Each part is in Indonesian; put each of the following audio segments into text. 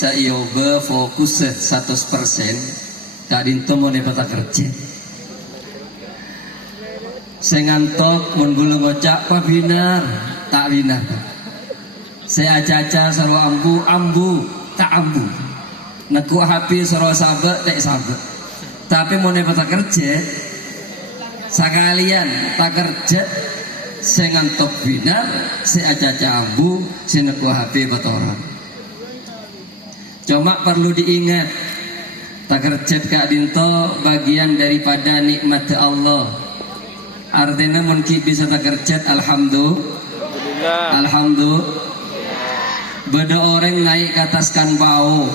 bisa ioba fokus 100% tak dinto mau nepata kerja saya ngantok mun gula ngocak pa binar tak binar saya acaca saro ambu tak ambu naku hapi saro sabe tak sabe tapi mau nepata kerja sekalian tak kerja saya ngantok binar saya acaca ambu saya naku hapi batoran. Cuma perlu diingat tak kerja kak dinto bagian daripada nikmat Allah. Artinya mungkin bisa tak kerja alhamdulillah. Beda orang naik ke atas kan bau.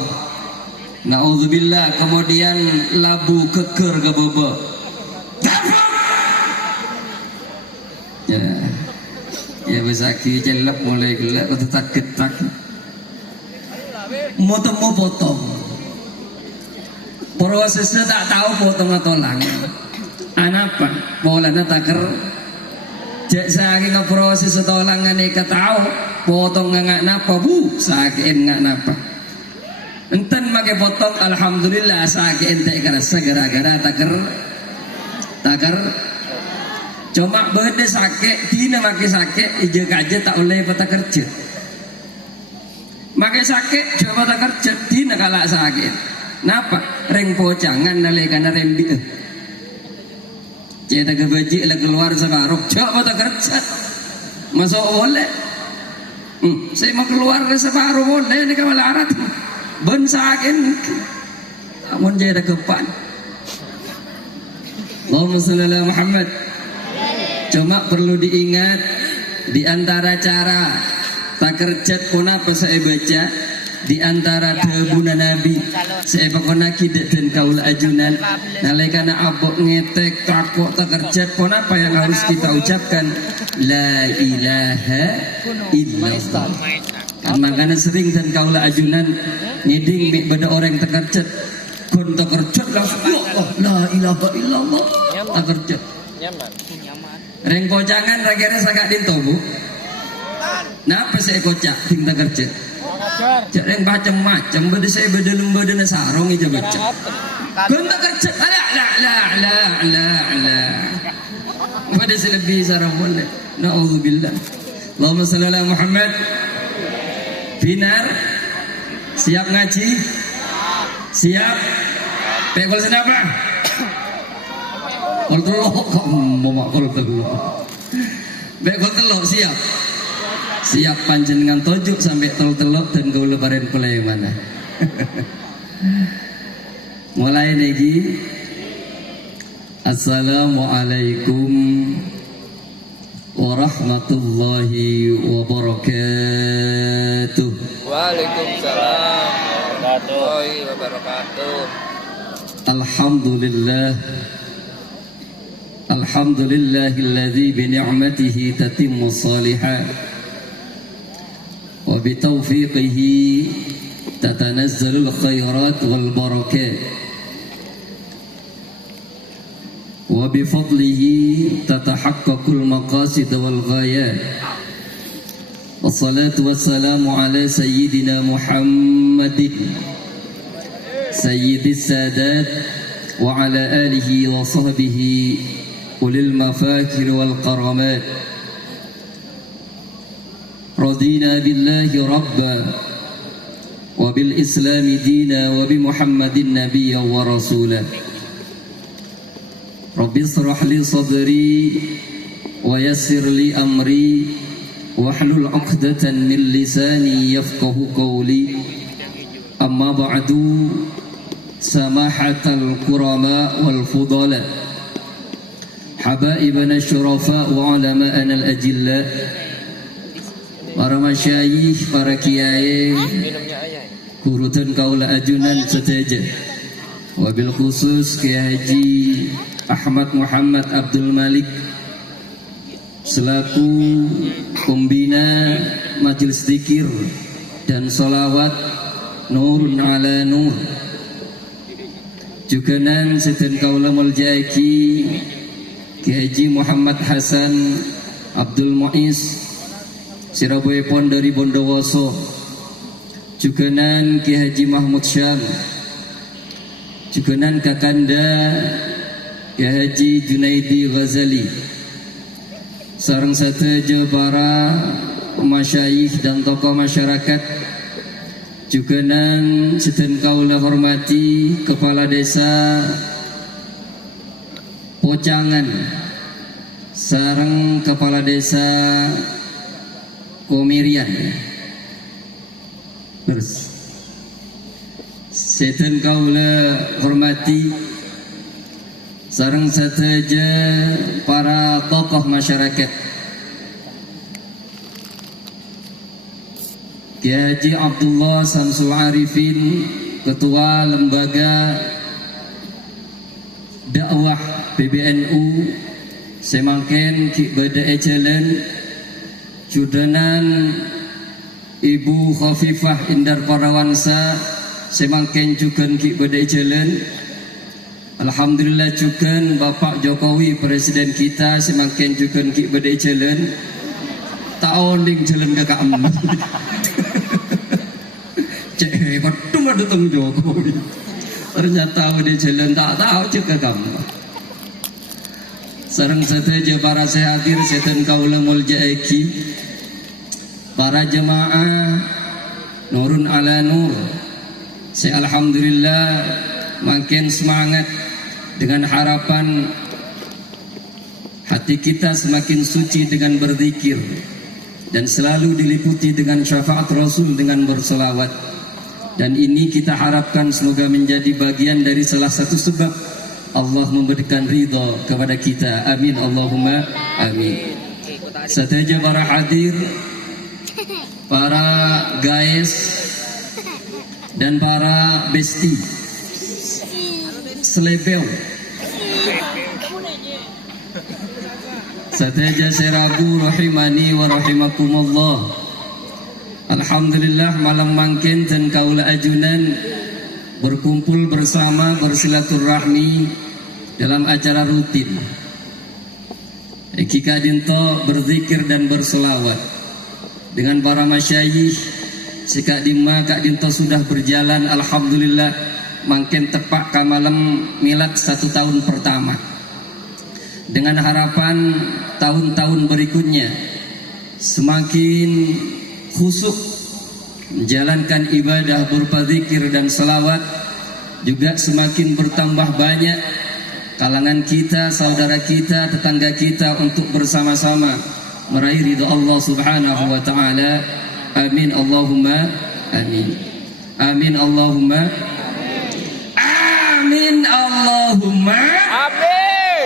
Naudzubillah kemudian labu keker ke bobo. Ya besaki jelek mulai gelap atau tak getak. Mau temu potong. Prosesnya tak tahu potong atau lang. Anapa? Polanya taker. Cek saking proses tolangan ika tahu potong ngak napa bu saking ngak napa. Enten make potong alhamdulillah saking ente kerasa gara-gara taker. Cuma bede sakit, dina make sakit ije kaje tak oleh peta kerja. Make sakit coba tak kerja dina kalak sakit. Napa? Reng pocangan nalekana rembi. Cetak kebaji lah keluar sekarang coba tak kerja masuk boleh saya mau keluar separuh boleh ini kawal arat ben sakit namun cetak kepan Allahumma shalli ala Muhammad. Cuma perlu diingat di antara cara tak kerja kenapa saya baca di antara debuna Nabi saya pokoknya kidat dan kaul ajunan nalekana abok ngetek takok tak kerja kenapa yang harus kita ucapkan la ilaha illallah kan makanya sering dan kaul ajunan ngiding pada orang tak kerja kun tak kerja langsung la ilaha illallah tak kerja reng kocangan rakyatnya sangat dintobu napa saya kocak ting tak kerja jangan macam-macam beda saya beda sarong aja baca gonta kerja la beda saya lebih sarong boleh naudzubillah. Allahumma shalli ala Muhammad. Binar siap ngaji siap pekol senapa kol telok kamu mau kol telok pekol telok siap siap panjenengan tojuk sampai telok dan kau lebaran pula yang mana. Mulai lagi. Assalamualaikum warahmatullahi wabarakatuh. Waalaikumsalam warahmatullahi wabarakatuh. Alhamdulillahilladzi bi ni'matihi tatimmu shalihat وبتوفيقه تتنزل الخيرات والبركات وبفضله تتحقق المقاصد والغايات والصلاة والسلام على سيدنا محمد سيد السادات وعلى آله وصحبه أولي المفاخر والكرامات. رضينا بالله ربا وبالإسلام دينا وبمحمد نبيا ورسولا. رب اشرح لي صدري ويسر لي أمري واحلل عقدة من لساني يفقه قولي. أما بعد سماحة الكرماء والفضلاء حبائبنا الشرفاء وعلماءنا الأجلاء para masyayikh, para kiai, guru dan kaula ajunan sedaja. Wabil khusus Kiai Haji Ahmad Muhammad Abdul Malik selaku pembina majelis zikir dan sholawat Nurun ala Nur. Juga nan seden kaula muljaki Kiai Haji Muhammad Hasan Abdul Muiz Siraboye Pon dari Bondowoso Jukenan Ki Haji Mahmud Syam, jukenan kakanda Ki Haji Junaidi Ghazali, sareng sateja para masyayikh dan tokoh masyarakat, jukenan sedhen kaula hormati Kepala Desa Pocangan sareng Kepala Desa Komirian. Terus sedhen kaula hormati sareng sateja para tokoh masyarakat, Kiai Haji Abdullah Samsul Arifin, Ketua Lembaga Dakwah PBNU semangken Ki Bada Ejelen, judanan Ibu Khafifah Indar Parawansa semangken juken Ki Bada Ejelen. Alhamdulillah juken Bapak Jokowi Presiden kita semangken juken Ki Bada Ejelen. Taoning jalan ke kamu. Cek betul ada tong Jokowi. Ternyata di jalan tak tahu juga kamu. Sareng sateja para sehadir setan kaula muljaeki, para jemaah Nurun ala Nur. Alhamdulillah makin semangat dengan harapan hati kita semakin suci dengan berzikir dan selalu diliputi dengan syafaat Rasul dengan berselawat. Dan ini kita harapkan semoga menjadi bagian dari salah satu sebab Allah memberikan ridha kepada kita. Amin Allahumma amin. Sateja para hadir, para guys dan para besti selebel, sateja serabu rahimani wa rahimakumullah. Alhamdulillah malam mangkin dan kaula ajunan berkumpul bersama bersilaturahmi dalam acara rutin. Kika dinto berzikir dan berselawat dengan para masyayikh. Sika dimma Kak Dinto sudah berjalan alhamdulillah mangkin tepak ka malam milad 1 tahun pertama. Dengan harapan tahun-tahun berikutnya semakin khusyuk menjalankan ibadah berupa zikir dan salawat, juga semakin bertambah banyak kalangan kita, saudara kita, tetangga kita untuk bersama-sama meraih ridha Allah Subhanahu wa taala. Amin Allahumma amin. Amin Allahumma amin Allahumma amin.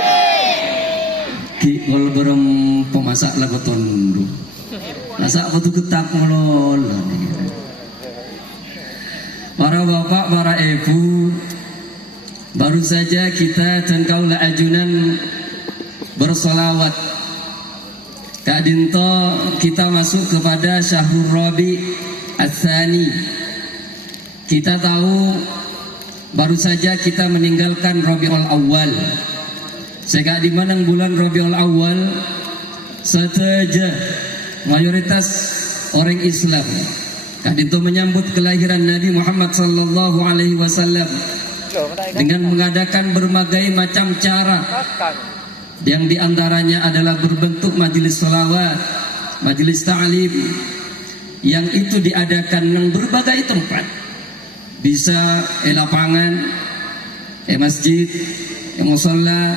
Ki wal berem pemasak lagu tondo. Masa aku ketak ngolol. Para bapak, para ibu, baru saja kita dan kaula ajunan bersolawat. Kak Dinto kita masuk kepada Syahrul Rabi Ats-Tsani. Kita tahu baru saja kita meninggalkan Rabiul Awal. Sehingga di mana bulan Rabiul Awal saja mayoritas orang Islam Kak Dinto menyambut kelahiran Nabi Muhammad sallallahu alaihi wasallam dengan mengadakan berbagai macam cara, yang diantaranya adalah berbentuk majelis salawat, majelis ta'lim, yang itu diadakan di berbagai tempat, bisa lapangan, masjid, mushola,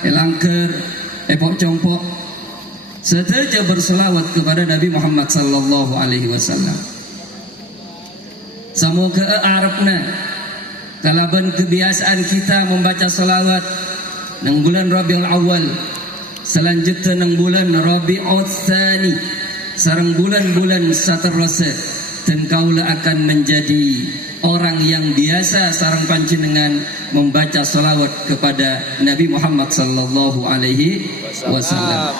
langker, pok compok, saja berselawat kepada Nabi Muhammad sallallahu alaihi wasallam. Semoga Arabna kalaban kebiasaan kita membaca selawat nang bulan Rabiul Awal, selanjutnya nang bulan Rabiul Tsani, sareng bulan-bulan saterose, dan kaula akan menjadi orang yang biasa sareng panjenengan membaca selawat kepada Nabi Muhammad sallallahu alaihi wasallam.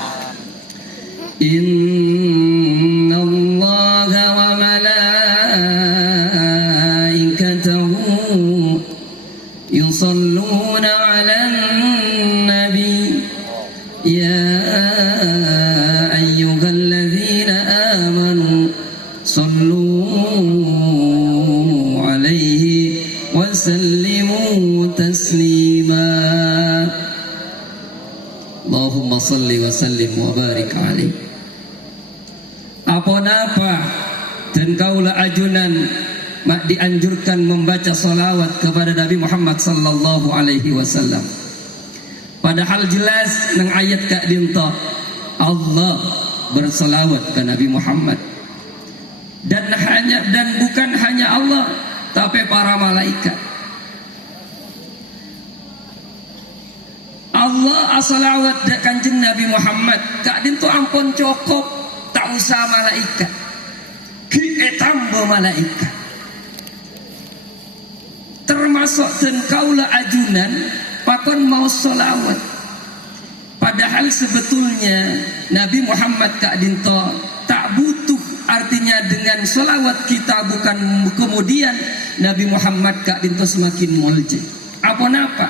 Inna Allah wa malaikatahu yusalluna 'alan nabi ya ayyuhalladzina amanu sallu وسلموا تسليما اللهم صل وسلم وبارك عليه. Apa-apa dan kaulah ajunan dianjurkan membaca salawat kepada Nabi Muhammad sallallahu alaihi wasallam. Padahal jelas nang ayat kak dinto Allah bersalawat ke Nabi Muhammad. Dan bukan hanya Allah, tapi para malaikat. Allah asalawat dak kanjeng Nabi Muhammad kak dinto ampun cukup, tak usah malaikat. Ki tambah malaikat. Termasuk dan kaulah ajunan pakon mau solawat. Padahal sebetulnya Nabi Muhammad kak dinto tak butuh, artinya dengan solawat kita bukan kemudian Nabi Muhammad kak dinto semakin mulje. Apa-apa?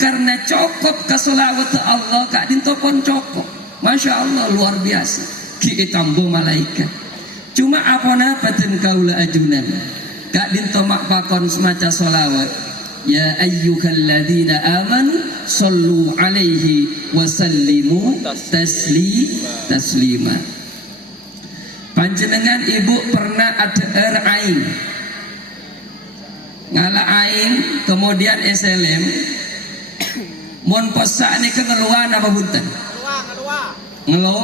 Karena cukup ke solawat Allah kak dinto pun cukup. Masya Allah luar biasa. Ki tambah malaikat. Cuma apa-apa dan kaulah ajunan kak dinto mak pakon semaca solawat. Ya ayyuhalladzina amanu sallu alaihi wasallimu taslima. Panjenengan ibu pernah ada ain ngala ain kemudian SLM mon posak ni ke ngeluan apa bunten ngelo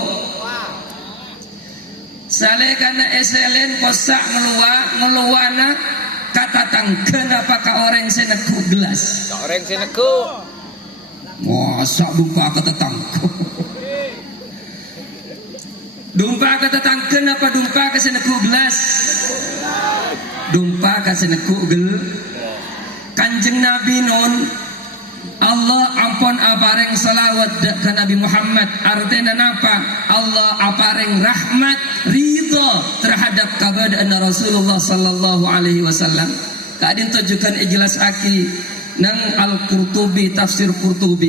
sale karena SLM posak ngeluana kata tangken apakah orang seneku gelas orang seneku masa dumpa kata tangken dumpa kata tangken apa dumpa ke seneku gelas dumpa ke seneku gel kanjeng Nabi non Allah ampun apareng salawat ke Nabi Muhammad artinya apa Allah apareng rahmat ridho terhadap keberadaan Rasulullah sallallahu alaihi wasallam. Kadin tujukan jelas aki nang Al-Qurtubi tafsir Qurtubi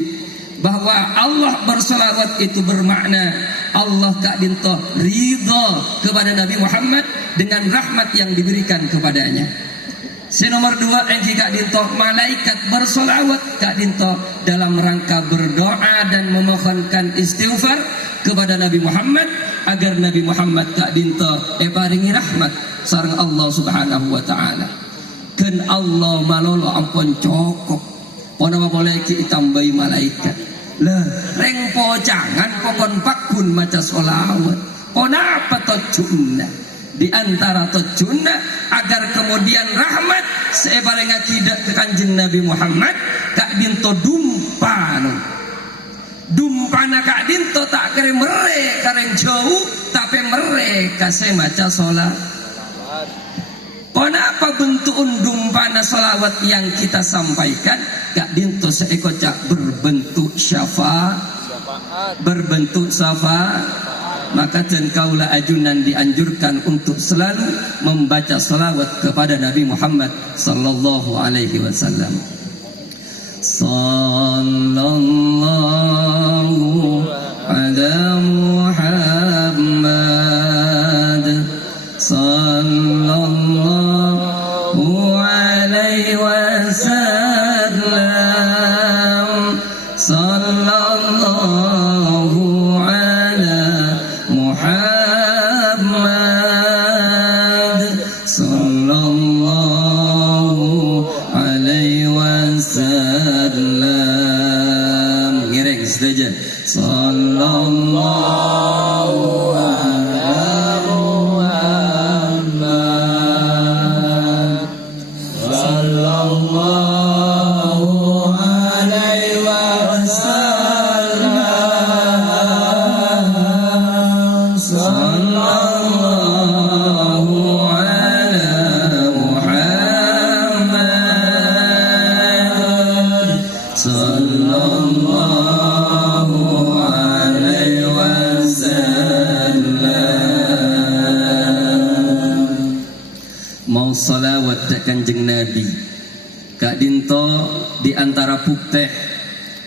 bahwa Allah bersalawat itu bermakna Allah kadin ridho kepada Nabi Muhammad dengan rahmat yang diberikan kepadanya. Nomor 2 yang kak dinto malaikat bersolawat kak dinto dalam rangka berdoa dan memohonkan istighfar kepada Nabi Muhammad agar Nabi Muhammad kak dinto paringi rahmat sareng Allah subhanahu wa ta'ala. Ken Allah malolo ampun cukup pona boleh ditambahi malaikat lah reng pocangan pokon pakun maca solawat pona apa tojunna di antara tojunna agar kemudian rahmat sebarang akidah ke kanjeng Nabi Muhammad kak dinto dumpana kak dinto tak kere mere kareng jauh tapi mereka saya maca sholat. Kenapa bentuk dumpana sholawat yang kita sampaikan kak dinto seekocak berbentuk syafaat berbentuk syafaat. Maka dan kaulah ajunan dianjurkan untuk selalu membaca salawat kepada Nabi Muhammad sallallahu alaihi wasallam. Sallallahu ala Muhammad sallallahu alaihi wasallam sallallahu Muhammad sallallahu alaihi wasallam. Ngereng saja. Sallallahu ala Muhammad sallallahu alaihi wasallam. Mau salawat dak kanjeng Nabi kak dinto di antara bukti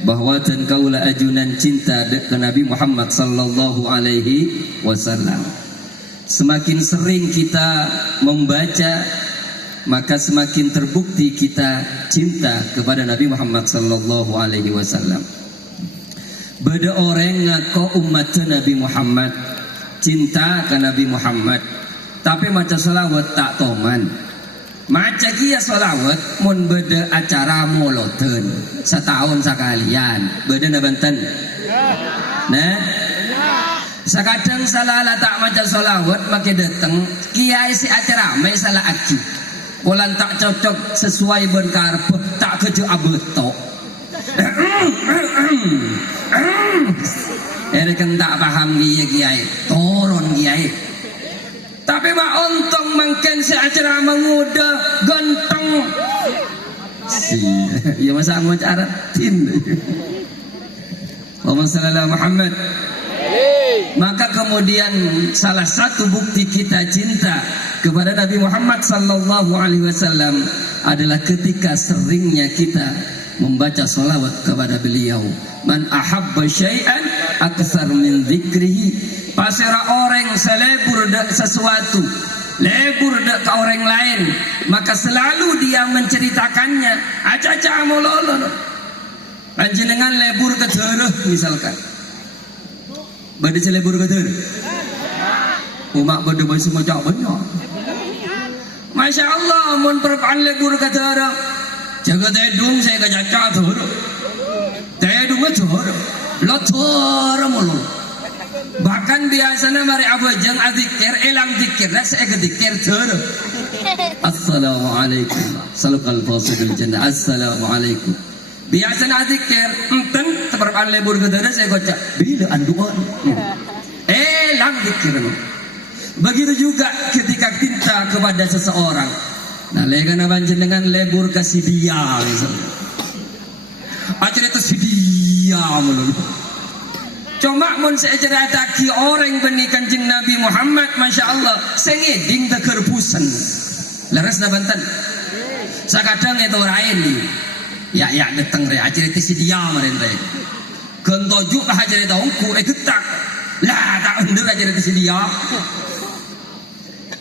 bahwa dan kaulah ajunan cinta dak ke Nabi Muhammad sallallahu alaihi wasallam. Semakin sering kita membaca maka semakin terbukti kita cinta kepada Nabi Muhammad sallallahu alaihi wasallam. Beda orang ngaku umat Nabi Muhammad, cinta ke Nabi Muhammad, tapi maca selawat tak toman. Maca kia selawat mun beda acara moloten setahun sekalian. Beda na Banten. Nah, sakadang salah tak maca selawat makin datang kiai si acara mai salah aki. Polan tak cocok sesuai ben karep tak kejo abetok. Kan tak paham kiai, turun kiai. Tapi mak untung mungkin si acara menguda ganteng. Ya masa mau cara tin. Allahumma shalli ala Muhammad. Maka kemudian salah satu bukti kita cinta kepada Nabi Muhammad sallallahu alaihi wasallam adalah ketika seringnya kita membaca salawat kepada beliau. Man ahabba syai'an aktsar min dzikrihi. Pasera orang selebur dak sesuatu, lebur dak ke orang lain, maka selalu dia menceritakannya. Aja-aja mololo. Panjenengan lebur ke deureuk misalkan. Bade celebur ke deureuk. Umak bade bade semacam benar. Masya Allah, mun perpan lebur ke deureuk. Jaga tedung saya kacaca deureuk. Tedung deureuk. Lotor mulu. Bahkan biasanya mari abajang adzikir elang zikir dah saya zikir deureuk. Assalamualaikum. Salukal fasidul jannah. Assalamualaikum. Biasanya zikir enten teperpan lebur ke deureuk saya baca bila anduan. Elang zikir. Begitu juga ketika cinta kepada seseorang. Nah, legana panjenengan lebur kasih dia misalnya. Acara itu si dia mulu. Cuma mun saya ceritaki orang benih Kanjeng Nabi Muhammad, masya Allah, sengeding tekerpusan. Leres na Banten. Sakadang itu lain nih. Ya datang re acara itu si dia meren re. Kentojuk lah acara itu ongku getak. Lah tak undur acara itu si dia.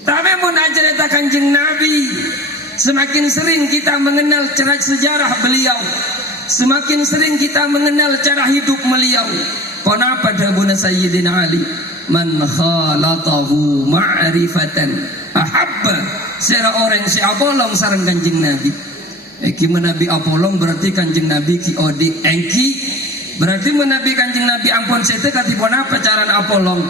Tapi mun acara Kanjeng Nabi, semakin sering kita mengenal sejarah beliau, semakin sering kita mengenal cara hidup beliau. Kenapa dabuna Sayyidina Ali, man khalatahu ma'rifatan ahabba. Sera orang si abolong sareng Kanjeng Nabi. Eki menabi abolong berarti Kanjeng Nabi ki odi engki. Berarti menabi Kanjeng Nabi ampun sete katipun apa cara abolong.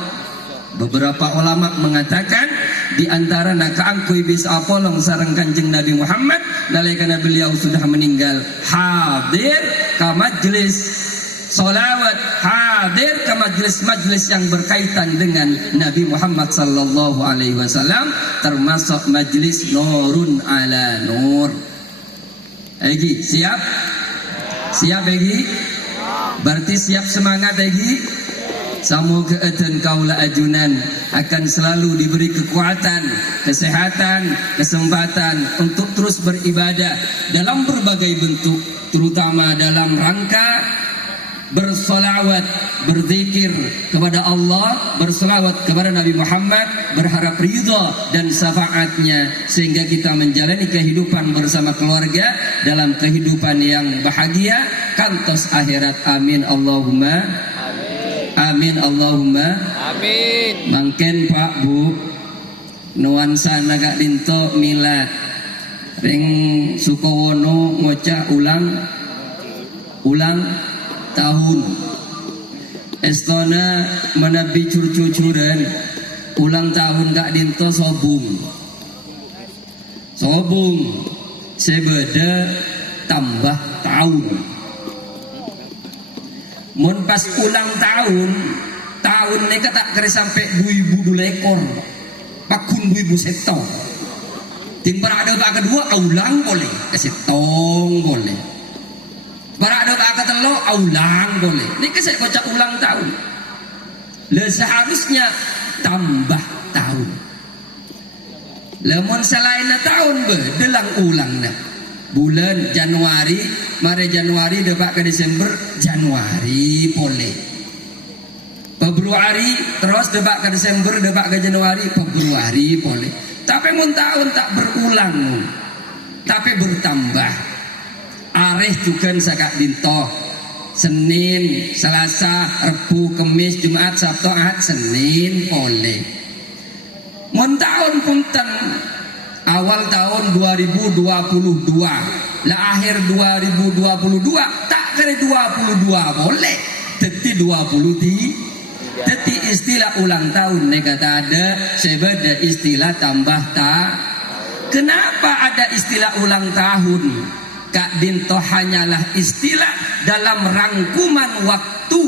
Beberapa ulama mengatakan di antara nakaangkui bisa apolong sareng Kanjeng Nabi Muhammad nalekana beliau sudah meninggal, hadir ke majlis salawat, hadir ke majlis-majlis yang berkaitan dengan Nabi Muhammad sallallahu alaihi wasallam, termasuk majlis nurun ala nur. Egi siap? Siap Egi? Berarti siap semangat Egi? Semoga eden kaula ajunan akan selalu diberi kekuatan, kesehatan, kesempatan untuk terus beribadah dalam berbagai bentuk, terutama dalam rangka bersolawat, berzikir kepada Allah, bersolawat kepada Nabi Muhammad, berharap ridha dan syafaatnya, sehingga kita menjalani kehidupan bersama keluarga dalam kehidupan yang bahagia kantos akhirat. Amin Allahumma amin Allahumma amin. Mangken Pak Bu nuansa naga dinto milad ring Sukowono ngocah ulang tahun estona menabi curcucuran ulang tahun Kak Dinto sobung sebeda tambah tahun. Mun pas ulang tahun ini tak kira sampai 2000 ekor pakun 2000 setong. Timbar ada tak kedua ulang boleh, setong boleh. Para ada tak ketelo ulang boleh. Ini saya baca ulang tahun. Seharusnya tambah tahun. Lemon selain tahun delang ulang dah. Bulan Januari, mari Januari depak ke Desember, Januari boleh. Februari terus depak ke Desember, depak ke Januari, Februari boleh. Tapi mun tahun tak berulang, tapi bertambah. Areh juga sakak dinto. Senin, Selasa, Rebu, Kemis, Jumat, Sabtu, Ahad, Senin boleh. Mun tahun punten awal tahun 2022 lah akhir 2022 tak kira 22 boleh. Teti 20 di teti istilah ulang tahun nih kata ada sebeda istilah tambah tak. Kenapa ada istilah ulang tahun? Kak Dinto hanyalah istilah dalam rangkuman waktu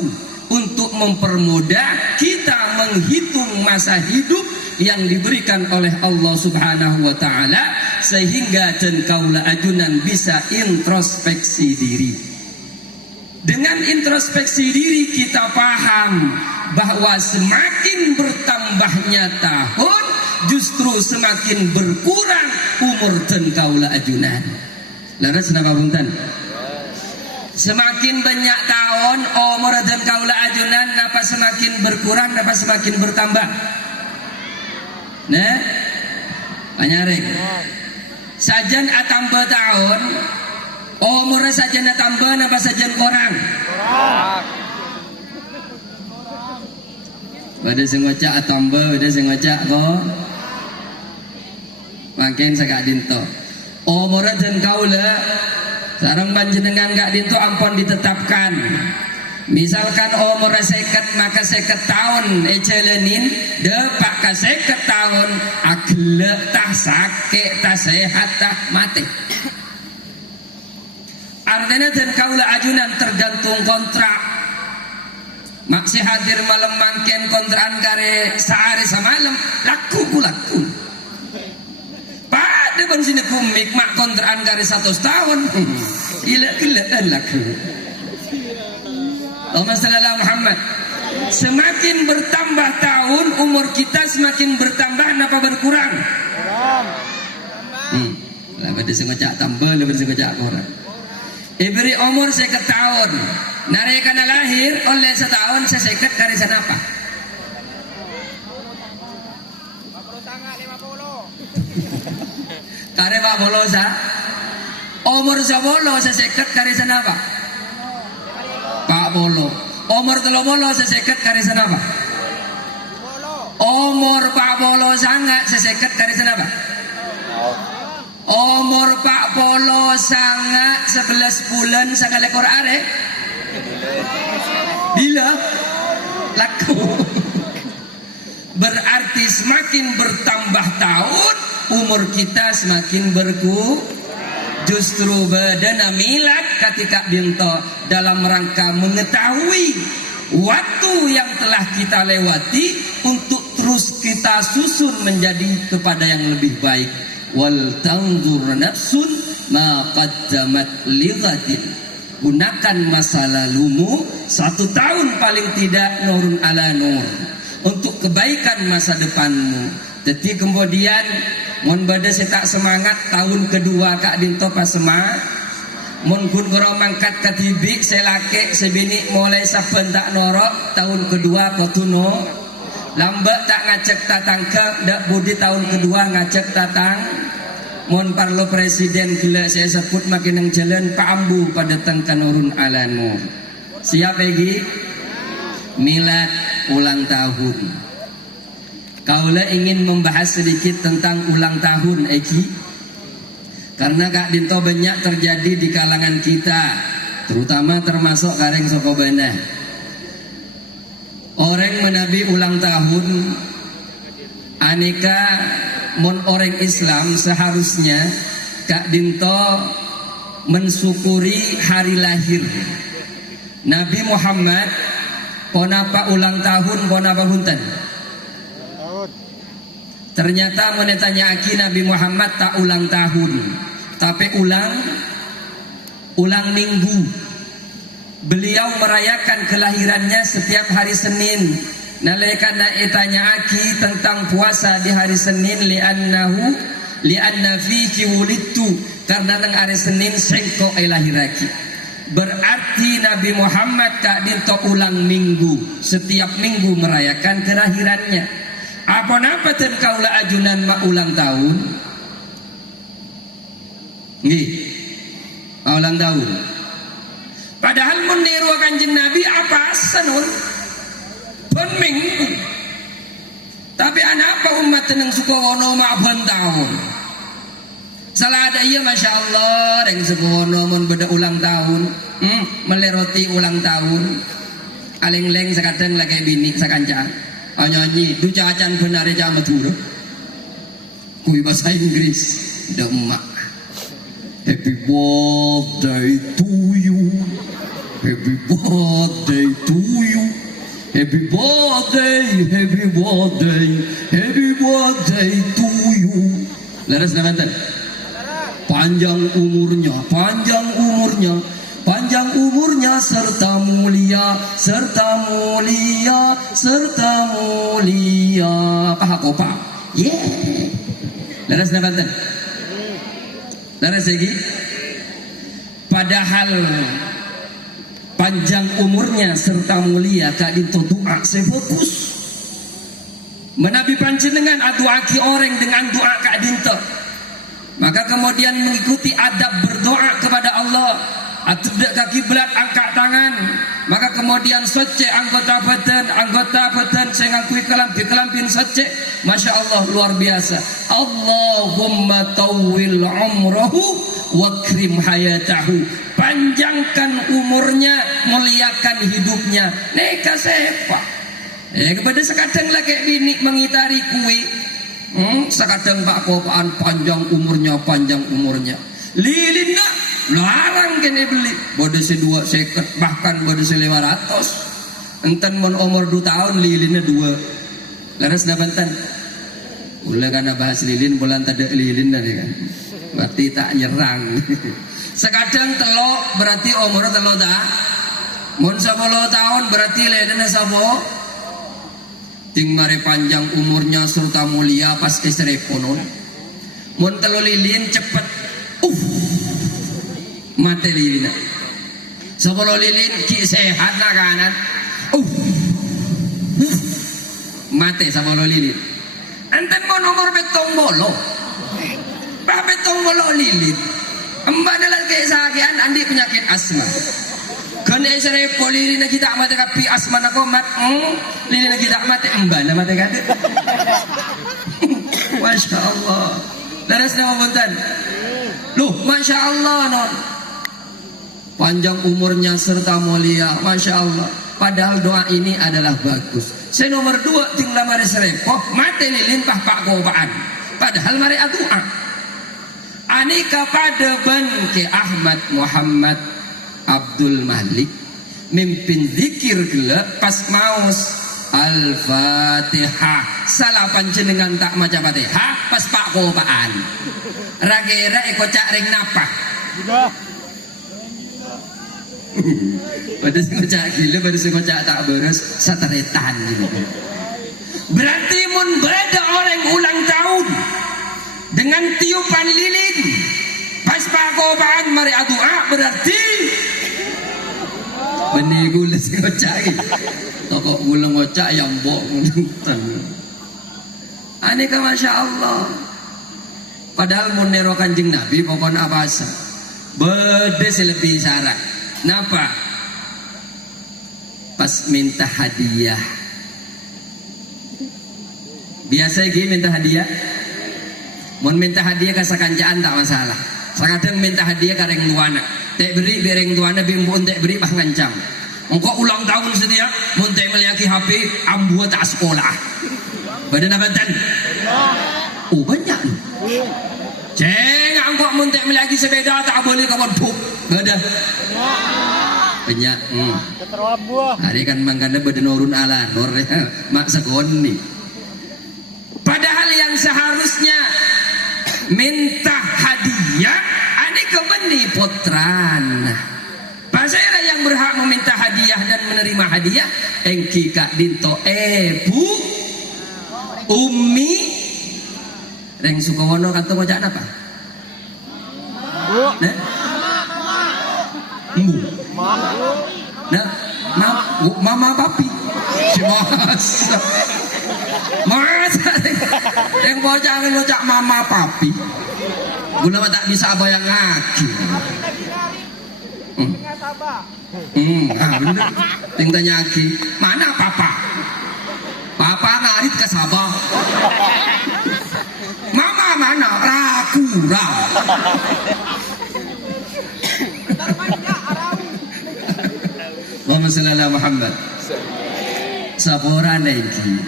untuk mempermudah kita menghitung masa hidup yang diberikan oleh Allah Subhanahu wa taala sehingga dan kaula ajunan bisa introspeksi diri. Dengan introspeksi diri kita paham bahwa semakin bertambahnya tahun justru semakin berkurang umur dan kaula ajunan. Laras napa punten? Semakin banyak tahun umur dan kaula ajunan napa semakin berkurang napa semakin bertambah? Nah, anyarek. Sajan atambah tahun umur sajan atambah napa sajan kurang? Pada sing ngocak atambah, pada sing ngocak kok makin sakak dinto. Umur dan kaula sareng panjenengan gak dinto ampun ditetapkan. Misalkan umur 50 maka 50 tahun ejelenin depak ka 50 tahun aglek tah sakit tah sehat tah mati. Artinya dan kaula ajunan tergantung kontrak. Maksi hadir malam mangken kontrakan kare sehari semalam laku ku laku. Pada bang sini kumik mak kontrakan kare 100 tahun gila laku. Allahumma shalli ala Muhammad. Semakin bertambah tahun umur kita semakin bertambah napa berkurang? Lah pada sing ngocak tambah lebih sing ngocak kurang. Ibri umur 50 tahun. Narekana lahir oleh setahun saya 50 kari sana apa? 50. Kare 50 sa. Umur 10 saya 50 kari sana apa? 40. Umur 30 saya 50 kari sana apa? Umur 40 sangat saya 50 kari sana apa? Umur 40 sangat 11 bulan sangat lekor are. Bila laku. Berarti semakin bertambah tahun umur kita semakin justru badana milad ketika binto dalam rangka mengetahui waktu yang telah kita lewati untuk terus kita susun menjadi kepada yang lebih baik. Wal tanzur nafsun ma qaddamat lighadin. Gunakan masa lalumu 1 tahun paling tidak nurun ala nur untuk kebaikan masa depanmu. Jadi kemudian mon bada saya tak semangat tahun kedua kak dinto pas semangat. Mon kun kurang mangkat katibik saya laki sebini mulai saben tak norok tahun kedua kau tuno. Lambat tak ngajak tatang ke dak budi tahun kedua ngajak tatang. Mon parlo presiden gila saya sebut makin yang jalan Pak Ambu pada tengkan urun ala nur. Siap lagi? Milad ulang tahun. Kaula ingin membahas sedikit tentang ulang tahun Eki. Karena Kak Dinto banyak terjadi di kalangan kita, terutama termasuk kareng Sokobana. Orang menabi ulang tahun aneka mon orang Islam seharusnya Kak Dinto mensyukuri hari lahir Nabi Muhammad. Ponapa ulang tahun ponapa hunten. Ternyata menetanya aki Nabi Muhammad tak ulang tahun, tapi ulang minggu. Beliau merayakan kelahirannya setiap hari Senin. Nalekana etanya aki tentang puasa di hari Senin li'anna fihi wulidtu, karena nang hari Senin sengko lahiraki. Berarti Nabi Muhammad Kak Dinto ulang minggu, setiap minggu merayakan kelahirannya. Apa napa ten kaula ajunan mak ulang tahun? Nggih. Ulang tahun. Padahal mun niru Kanjeng Nabi apa sanun? Ben minggu. Tapi anapa umat tenang Sukowono mak ben tahun? Salah ada iya Masya Allah yang Sukowono mun beda ulang tahun, meleroti ulang tahun. Aling-leng sekadang lagi bini sakanca. Nyanyi du cacan benar ya Madura. Kui bahasa Inggris demak. Happy birthday to you. Happy birthday to you. Happy birthday, happy birthday, happy birthday to you. Laras namanya. Panjang umurnya, panjang umurnya, panjang umurnya serta mulia, serta mulia, serta mulia. Paha kopa. Yeah. Laras namanya. Laras lagi. Padahal panjang umurnya serta mulia kadinto doa sefokus menabi panjenengan aduaki orang dengan doa kadinto, maka kemudian mengikuti adab berdoa kepada Allah atau kaki belat angkat tangan, maka kemudian soce anggota badan saya ngakui kelampin soce, Masya Allah luar biasa. Allahumma tawwil umrahu wakrim hayatahu, panjangkan umurnya, muliakan hidupnya. Neka sepa kepada sekadang lagi bini mengitari kue, sekadang pak kopaan panjang umurnya lilin nak larang kene beli bodose 2 seket bahkan bodose 500 enten mon umur 2 tahun lilinnya 2 laras nabantan ulah kana bahas lilin bulan tada lilin tadi kan berarti tak nyerang. Sekadang telok berarti umur telok tak mon 10 tahun berarti ledena sabo ting mare panjang umurnya serta mulia pas isreponon mon telo lilin cepet mati lilin sebelum lilin ki sehat lah kanan mati sebelum lilin enten mon umur betong bolo bah betong bolo lilin embak dalam kesakian andi penyakit asma kan esere poli lilin kita mati kapi asma nako mat lilin kita mati embak na mati kate. Masya Allah laras nama buntan loh Masya Allah non panjang umurnya serta mulia, Masya Allah. Padahal doa ini adalah bagus. Saya nomor 2 tinggal mari serepoh mati limpah pak kopaan. Padahal mari doa. Ani kepada Bangke Ahmad Muhammad Abdul Malik mimpin zikir gelap pas maus Al-Fatihah. Salah panjenengan tak maca Fatihah pas pak kopaan. Ragera eko cak ring napa. Pada sing ngocak gila, pada sing ngocak tak beres sateretan gitu. Berarti mun beda orang ulang tahun dengan tiupan lilin pas pakobaan mari doa berarti benih gula sing ngocak gitu. Toko gula ngocak yang mbok ngoten. Aneka Masya Allah. Padahal mun nero Kanjeng Nabi pokon apa asa beda lebih syarat. Napa? Pas minta hadiah. Biasa gini minta hadiah. Mau minta hadiah ke sakancaan tak masalah. Sekadang minta hadiah ke reng tuana. Tek beri bereng tuana bimbun tek beri bah ngancam. Engkau ulang tahun setia, mun tek meliaki HP ambu tak sekolah. Badan abatan. Oh banyak nih. Ceng engkau mun tek meliaki sepeda tak boleh kawan buk. Badan. Banyak. Hari kan mangkana berdenurun ala nor mak segon nih. Padahal yang seharusnya minta hadiah, ani kebeni potran. Pasera yang berhak meminta hadiah dan menerima hadiah, engki kak dinto bu, umi, reng Sukowono kanto ngocak apa? Nah, mbu. Nah, mama papi. Cuma Masa yang bocah mama papi. Guna tak bisa bayang lagi. Bener. Ting tanya lagi, mana papa? Papa ngarit ke Sabah. Mama mana? Rakura. Muhammad sallallahu Muhammad. Sapora lagi.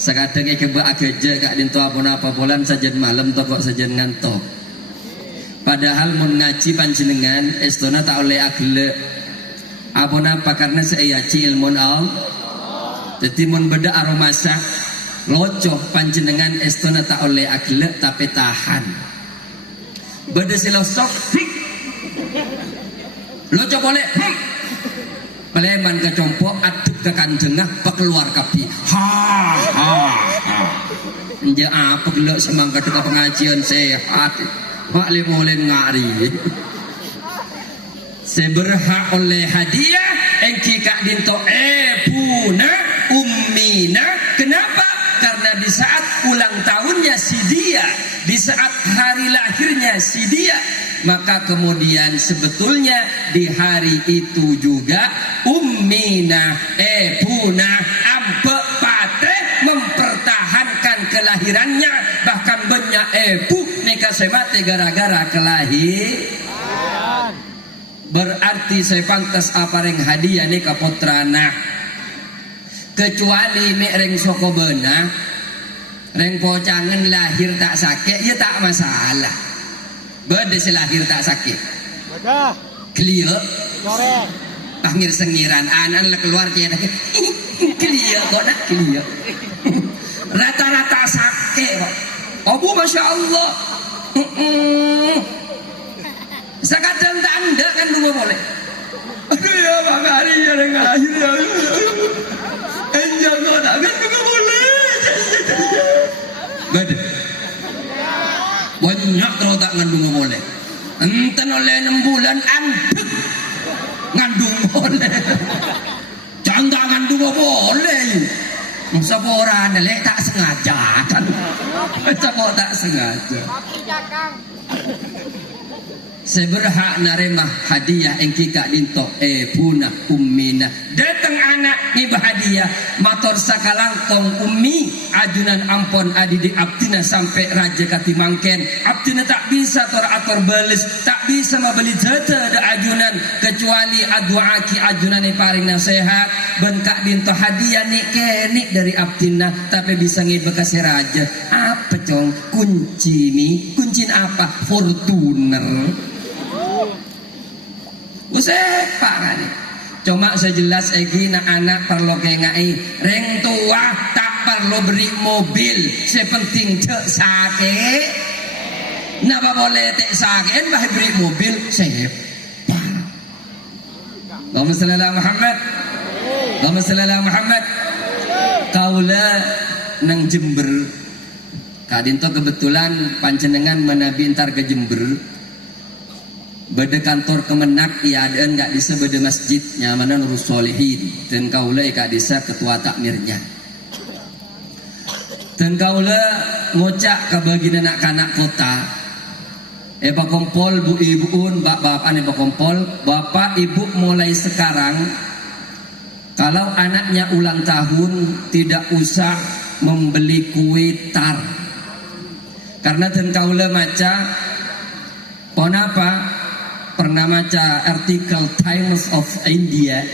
Sekadang keba agaja kak dinto apa bulan sajen malam toko sajen ngantok. Padahal mun ngaji panjenengan estona tak oleh agle. Apa karena saya ilmu al. Jadi mun beda aromasa locoh panjenengan estona tak oleh agle tapi tahan. Beda filosofi. Locoh boleh. Peleman ke compo aduk ke kanjengah keluar kapi. Nja apa gelok semangka ke pengajian sehat. Mak limulen ngari. Seberhak oleh hadiah engki kak dinto puna ummina. Kenapa? Karena di saat ulang tahunnya si dia, di saat hari lahirnya si dia, maka kemudian sebetulnya di hari itu juga ummina puna ampe pate mempertahankan kelahirannya, bahkan banyak nikah semate gara-gara kelahiran. Berarti saya pantas apareng hadiah nih kapotrana. Kecuali mek reng soko beuna, reng pocangen lahir tak sakit, ya tak masalah. Bede lahir tak sakit. Beda. Clear. Corek. Panggil sengiran anak keluar kayak clear kok nak clear. Rata-rata sakit kok. Abu masya Allah. Sekadang tanda kan dulu boleh. Aduh ya bang hari ya dengan akhirnya. Enjang kau tak kan juga boleh. Beda. Banyak terus tak ngandung boleh. Enten oleh 6 bulan andek ngandung boleh. Jangan tak ngandung boleh. Sapora nelek tak sengaja kan. Sapora tak sengaja. Seberhak naremah hadiah engki kak dinto puna ummina. Datang anak ni hadiah motor sakalangkong ummi ajunan ampon adi di abtina sampai raja kati mangken. Abtina tak bisa ator balis, tak bisa membeli jata ada ajunan kecuali aduaki ajunan ni paling nasihat. Ben kak dinto hadiah ni kenik dari abtina tapi bisa ngibekas raja. Apa cong? Kunci ni, kuncin apa? Fortuner. Usep pak kan? Cuma sejelas egi nak anak perlu kengai reng tua tak perlu beri mobil, sepenting cek sakit. Napa boleh tek sakit bah beri mobil sepa. Allahumma shalli ala Muhammad. Allahumma shalli ala Muhammad. Kaula nang Jember. Kadinto kebetulan panjenengan menabi entar ke Jember. Beda kantor kemenak ya ada enggak bisa beda masjid nyamanan urus solihin dan kaula ika desa ketua takmirnya dan kaula ngocak ke bagian anak-anak kota Eba kompol bu ibuun bapak eba kompol bapak ibu mulai sekarang kalau anaknya ulang tahun tidak usah membeli kue tar karena dan kaula maca kenapa pernah baca artikel Times of India.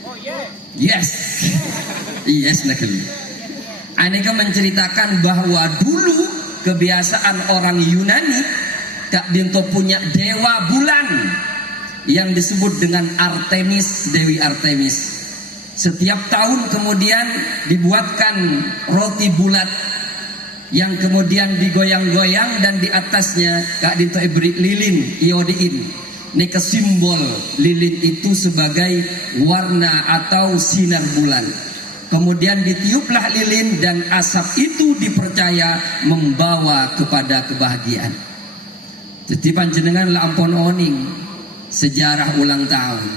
Oh yeah. Yes. Yes nakali. Aneka menceritakan bahwa dulu kebiasaan orang Yunani Kak Dinto punya dewa bulan yang disebut dengan Artemis, Dewi Artemis. Setiap tahun kemudian dibuatkan roti bulat yang kemudian digoyang-goyang dan di atasnya Kak Dinto beri lilin iodiin. Ini simbol lilin itu sebagai warna atau sinar bulan. Kemudian ditiuplah lilin dan asap itu dipercaya membawa kepada kebahagiaan. Jadi panjenengan lampon oning sejarah ulang tahun.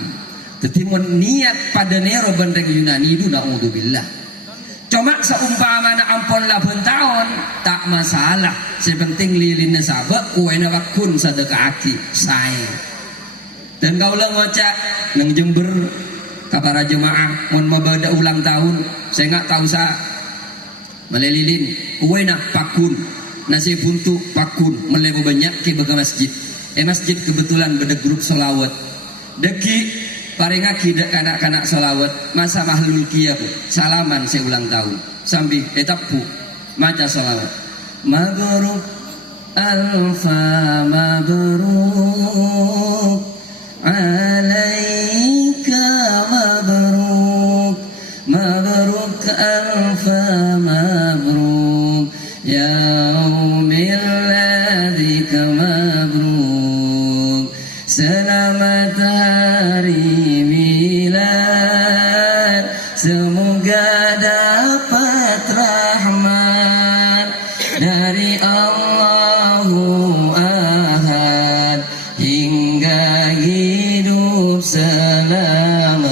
Jadi niat pada nero bendeng Yunani itu naudzubillah. Cuma seumpama na ampun 8 tahun tak masalah. Sepenting lilinnya sabak kuena wakun sadeka aki saya. Dan kaulah ngocak nang Jember kapara jemaah mun mabada ulang tahun saya nggak tahu sa melilin kuena pakun nasi buntu pakun melebu banyak ke baga masjid. Masjid kebetulan beda grup solawat. Deki parengaki dek kanak-kanak solawat masa mahlul kia bu salaman saya ulang tahun sambil etapu maca solawat mabruk alfa mabruk alaika mabruk mabruk alfa mabruk yaumil ladzika mabruk selamat hari milad semoga dapat rahmat dari Allahu Ahad hingga hidup selamat.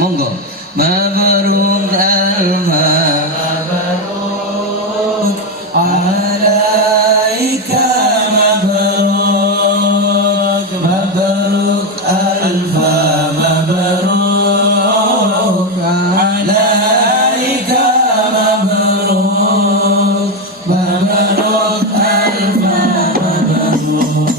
Monggo mabruk alfa mabruk alaika mabruk mabruk alfa mabruk alaika mabruk mabruk alfa mabruk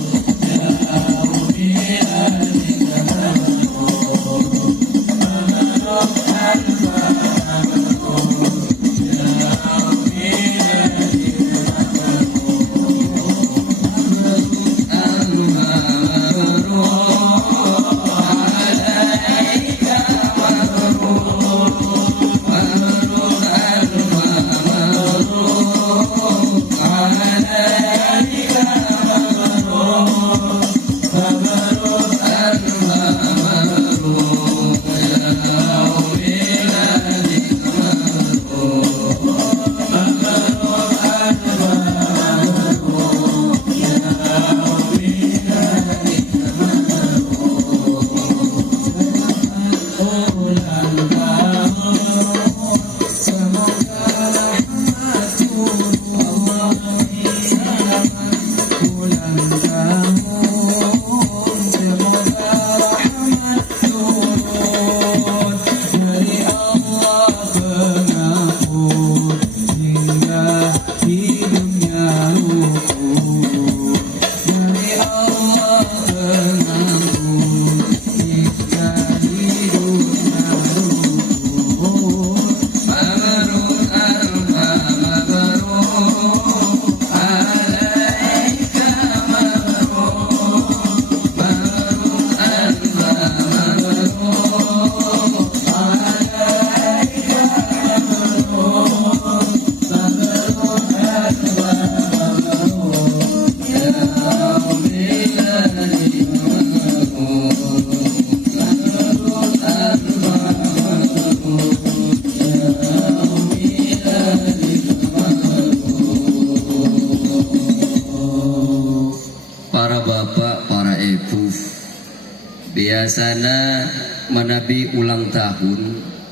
biasanya menabi ulang tahun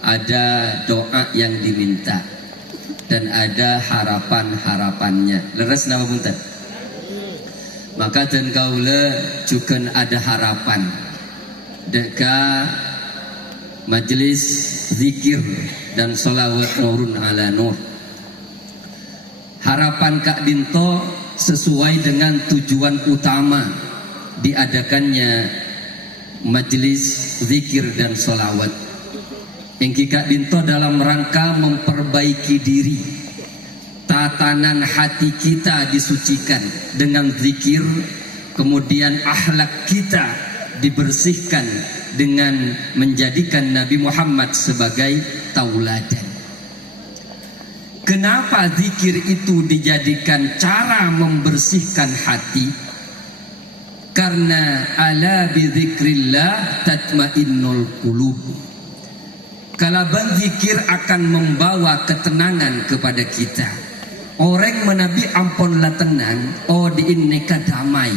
ada doa yang diminta dan ada harapan-harapannya. Leres nama punten. Maka dan kaula juga ada harapan deka majelis zikir dan sholawat nurun ala nur. Harapan Kak Dinto sesuai dengan tujuan utama diadakannya majelis zikir dan sholawat. Yang Kak Dinto dalam rangka memperbaiki diri, tatanan hati kita disucikan dengan zikir, kemudian akhlak kita dibersihkan dengan menjadikan Nabi Muhammad sebagai tauladan. Kenapa zikir itu dijadikan cara membersihkan hati? Karena ala bidzikrillah tatmainnul qulub. Kalaban zikir akan membawa ketenangan kepada kita. Orang menabi ampunlah tenang, oh diinneka damai.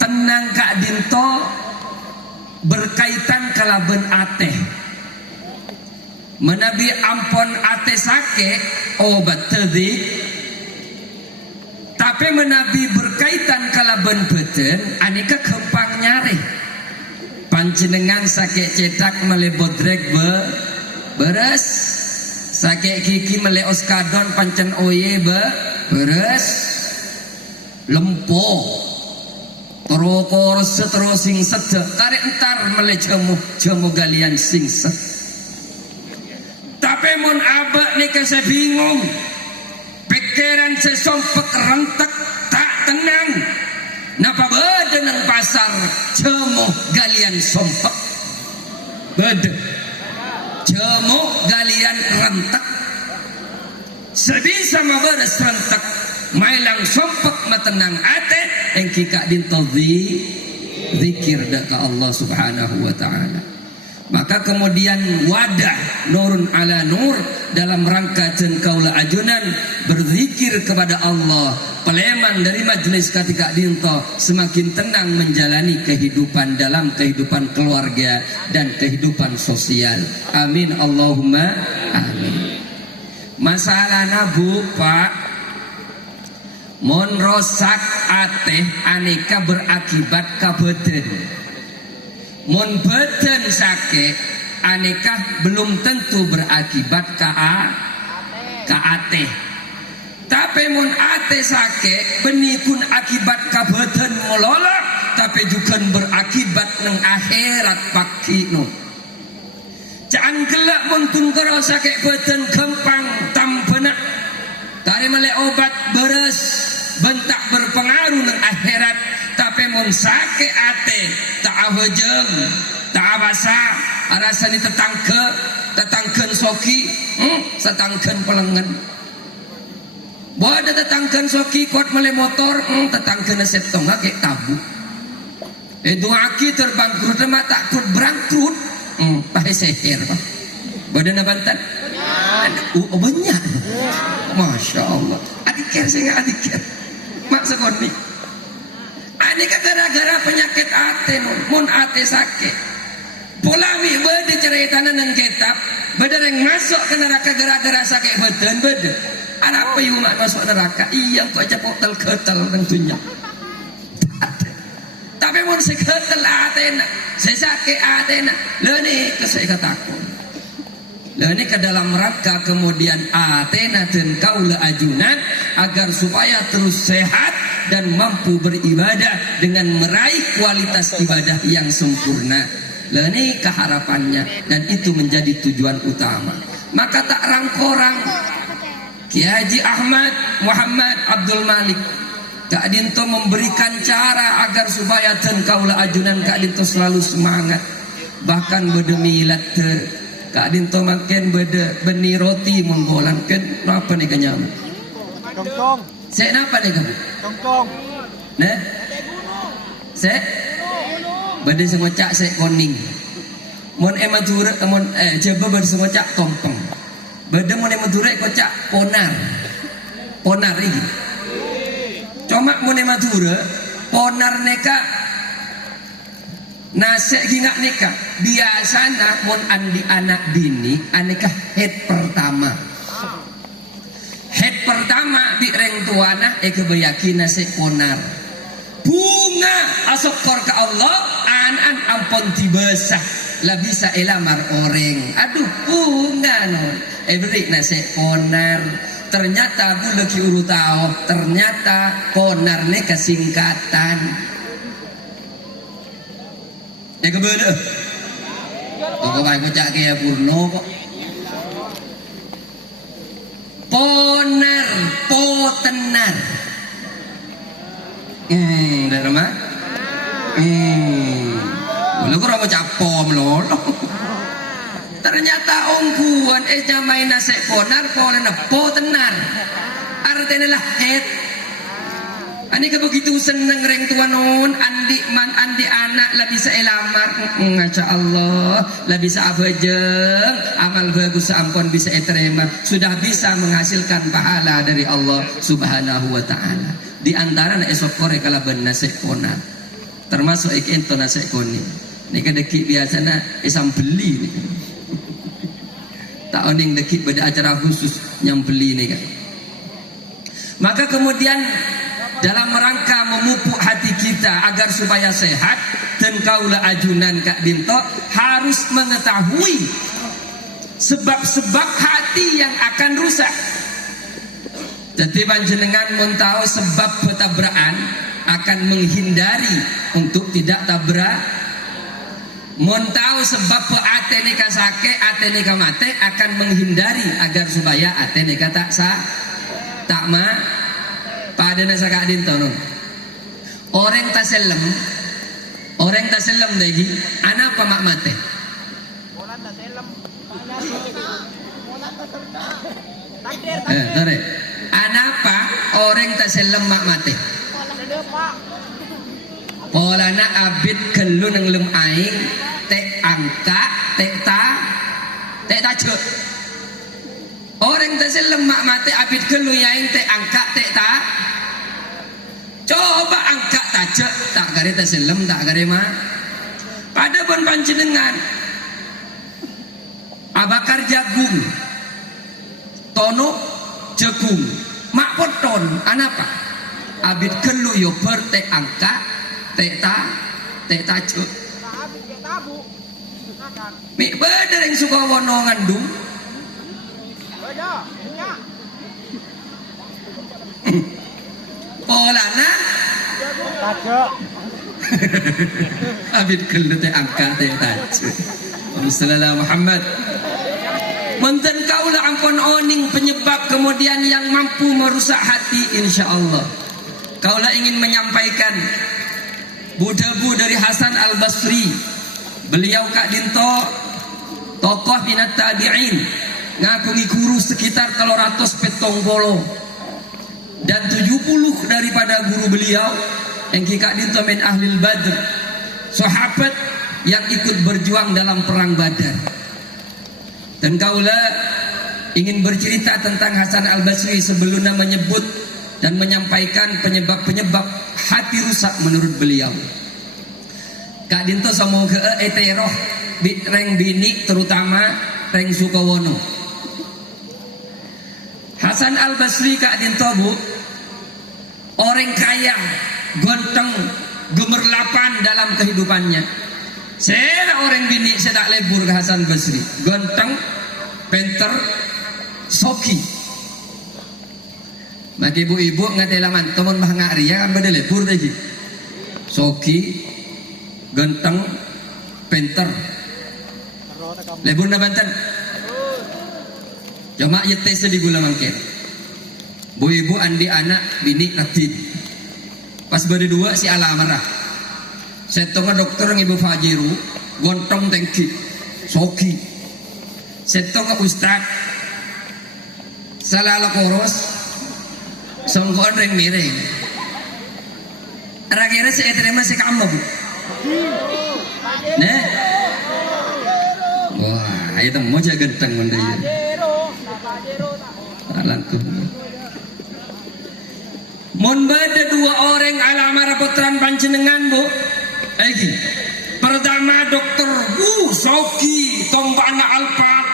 Tenang Kak Dinto berkaitan kalaban ateh. menabi ampon ate sake obat tadi, tapi menabi berkaitan kalaban beten anika kempang nyari panjenengan sake cetak mele bodrek beres sake kiki mele oskadon pancen oye beres lempo terokor setero sing sedek kare entar mele jamu galian sing sedek. Tapi mun abak nika saya bingung, pikiran saya sompek rentek tak tenang. Napa beda nang pasar jemu galian sompek beda jemu galian rentek sebisa maberes rentek mailang sompek matenang ate engki kak dintozi zikir ka Allah subhanahu wa ta'ala. Maka kemudian wadah nurun ala nur dalam rangka cengkaula ajunan berzikir kepada Allah, peleman dari majelis ketika dinto semakin tenang menjalani kehidupan dalam kehidupan keluarga dan kehidupan sosial. Amin Allahumma amin. Masalahna Bu Pak, mon rosak ateh aneka berakibat kabeten. Mun beten sakit aneka belum tentu berakibat ka ate. Tapi mun ate sakit benikun akibat ka beten mololak tapi juga berakibat nang akhirat pakino. Jangan gelak mun tungkara sakit beten gampang tampena. Tari mele obat beres bentak berpengaruh nang akhirat. Tapi mun sake ate tak awajeng tak abasa arasani tetangken soki setangken pelengan boda tetangken soki kuat mele motor tetangken septong kek tabu itu aki terbangkrut mah takut berangkrut pahe seher boda na bantan banyak Masya Allah adikir sehingga adikir mak sekoni. Ini gara-gara penyakit ate mun ate sakit. Polami bede ceritana nang kitab, bede yang masuk ke neraka gara-gara sakit beden bede. Ada apa yang masuk neraka? Iya kok aja ketel tentunya. Tapi mun seketel atena, sesake atena, leni kesek takut. Leni ke dalam rangka kemudian atena dan kaula ajunan agar supaya terus sehat dan mampu beribadah dengan meraih kualitas ibadah yang sempurna. Leni keharapannya dan itu menjadi tujuan utama. Maka tak rangkorang Kiai Haji Ahmad Muhammad Abdul Malik Kak Dinto memberikan cara agar supaya ten kaula ajunan Kak Dinto selalu semangat. Bahkan bede milat Kak Dinto makin bede beni roti menggolankan apa nih kenyam. Tong. Saya napa nih kamu? Tong. Nah, saya bede semua cak saya koning. Mon emature mon coba bede semua cak tompeng. Bede mon emature kocak ponar ini. Cuma mon emature ponar neka nase gingak neka biasanya mon andi anak bini aneka head pertama. Head pertama di reng tuana kebayaki nase ponar. Bunga asokor ke Allah an ampun tibesah lah bisa elamar orang. Aduh bunga non beri nase ponar. Ternyata bu lagi urutau ternyata ponar ne kesingkatan. Kebele. Kok bae bocah ke Purno kok. Ponar, potenar. Dah mah. Lu kok ora capom lho. Ternyata ongkuan jamai nase ponar polena potenar. Artinya lah head. Ani ka begitu seneng reng tua non andi anak lah bisa elamar masya Allah lah bisa abajeng amal bagus ampun bisa terima sudah bisa menghasilkan pahala dari Allah subhanahu wa ta'ala. Di antara na esok kore kalaban nase ponar termasuk ikento nase koni ini kadeki biasanya esam beli nih. tak oning dekik pada acara khusus yang beli ni kan. Maka kemudian dalam rangka memupuk hati kita agar supaya sehat, dan kaulah ajunan Kak Dinto harus mengetahui sebab-sebab hati yang akan rusak. Jadi panjenengan mun tahu sebab petabrakan akan menghindari untuk tidak tabrak. Mun tahu sebab ate nika sake, ate nika mate akan menghindari agar supaya ate nika tak pada nasa Kak Dinto no. Orang taselem lagi anak apa mak mate. Tare. Anapa orang taselem mak mate. Polana abid kelu nang lem aing tek angka tek tajuk. Orang taselem mak mate abid kelu yaing tek angka tek ta. Coba angka tajuk tak gare taselem tak gare mak. Pada pun panjenengan abakar jagung tono jagung mak poton anapa abid kelu yo ber tek angka tek tajuk mi bener yang suka wono ngandung polana Tajuk. abid kelu tek angka tek tajuk. Sallallahu Muhammad. Menten kaulah ampun oning penyebab kemudian yang mampu merusak hati, insya Allah. Kaulah ingin menyampaikan budabu dari Hasan Al Basri. Beliau Kak Dinto tokoh minat tabi'in, ngakungi guru sekitar 370 dan 70 daripada guru beliau yang Kak Dinto min ahlil Badr, sahabat yang ikut berjuang dalam perang Badar. Dan kaulah ingin bercerita tentang Hasan Al Basri sebelumnya menyebut dan menyampaikan penyebab-penyebab hati rusak menurut beliau. Kak Dinto semoga eteroh reng bini terutama reng Sukawono. Hasan Al Basri Kak Dinto bu, orang kaya, gonteng, gemerlapan dalam kehidupannya. Saya orang bini saya tak lebur ke Hasan Basri, gonteng, pinter, soki. Maka ibu-ibu ngatai laman teman bah ngari ya kan beda lebur tadi. Soki, gonteng, pinter. Lebur na Banten. Cuma yete sedih gula mangke. Bu ibu andi anak bini natin. Pas berdua si ala marah. Setengah dokter ng Ibu Fajiru, gontong tengki, soki. Setengah ustad, salala koros, songkon reng miring. Rakira si eterema si kamu bu. Nah, wah, itu mau jaga genteng mandi. Alantuh. Mon beda dua orang alamara putran panjenengan bu. Lagi pertama dokter Soki tombana alpat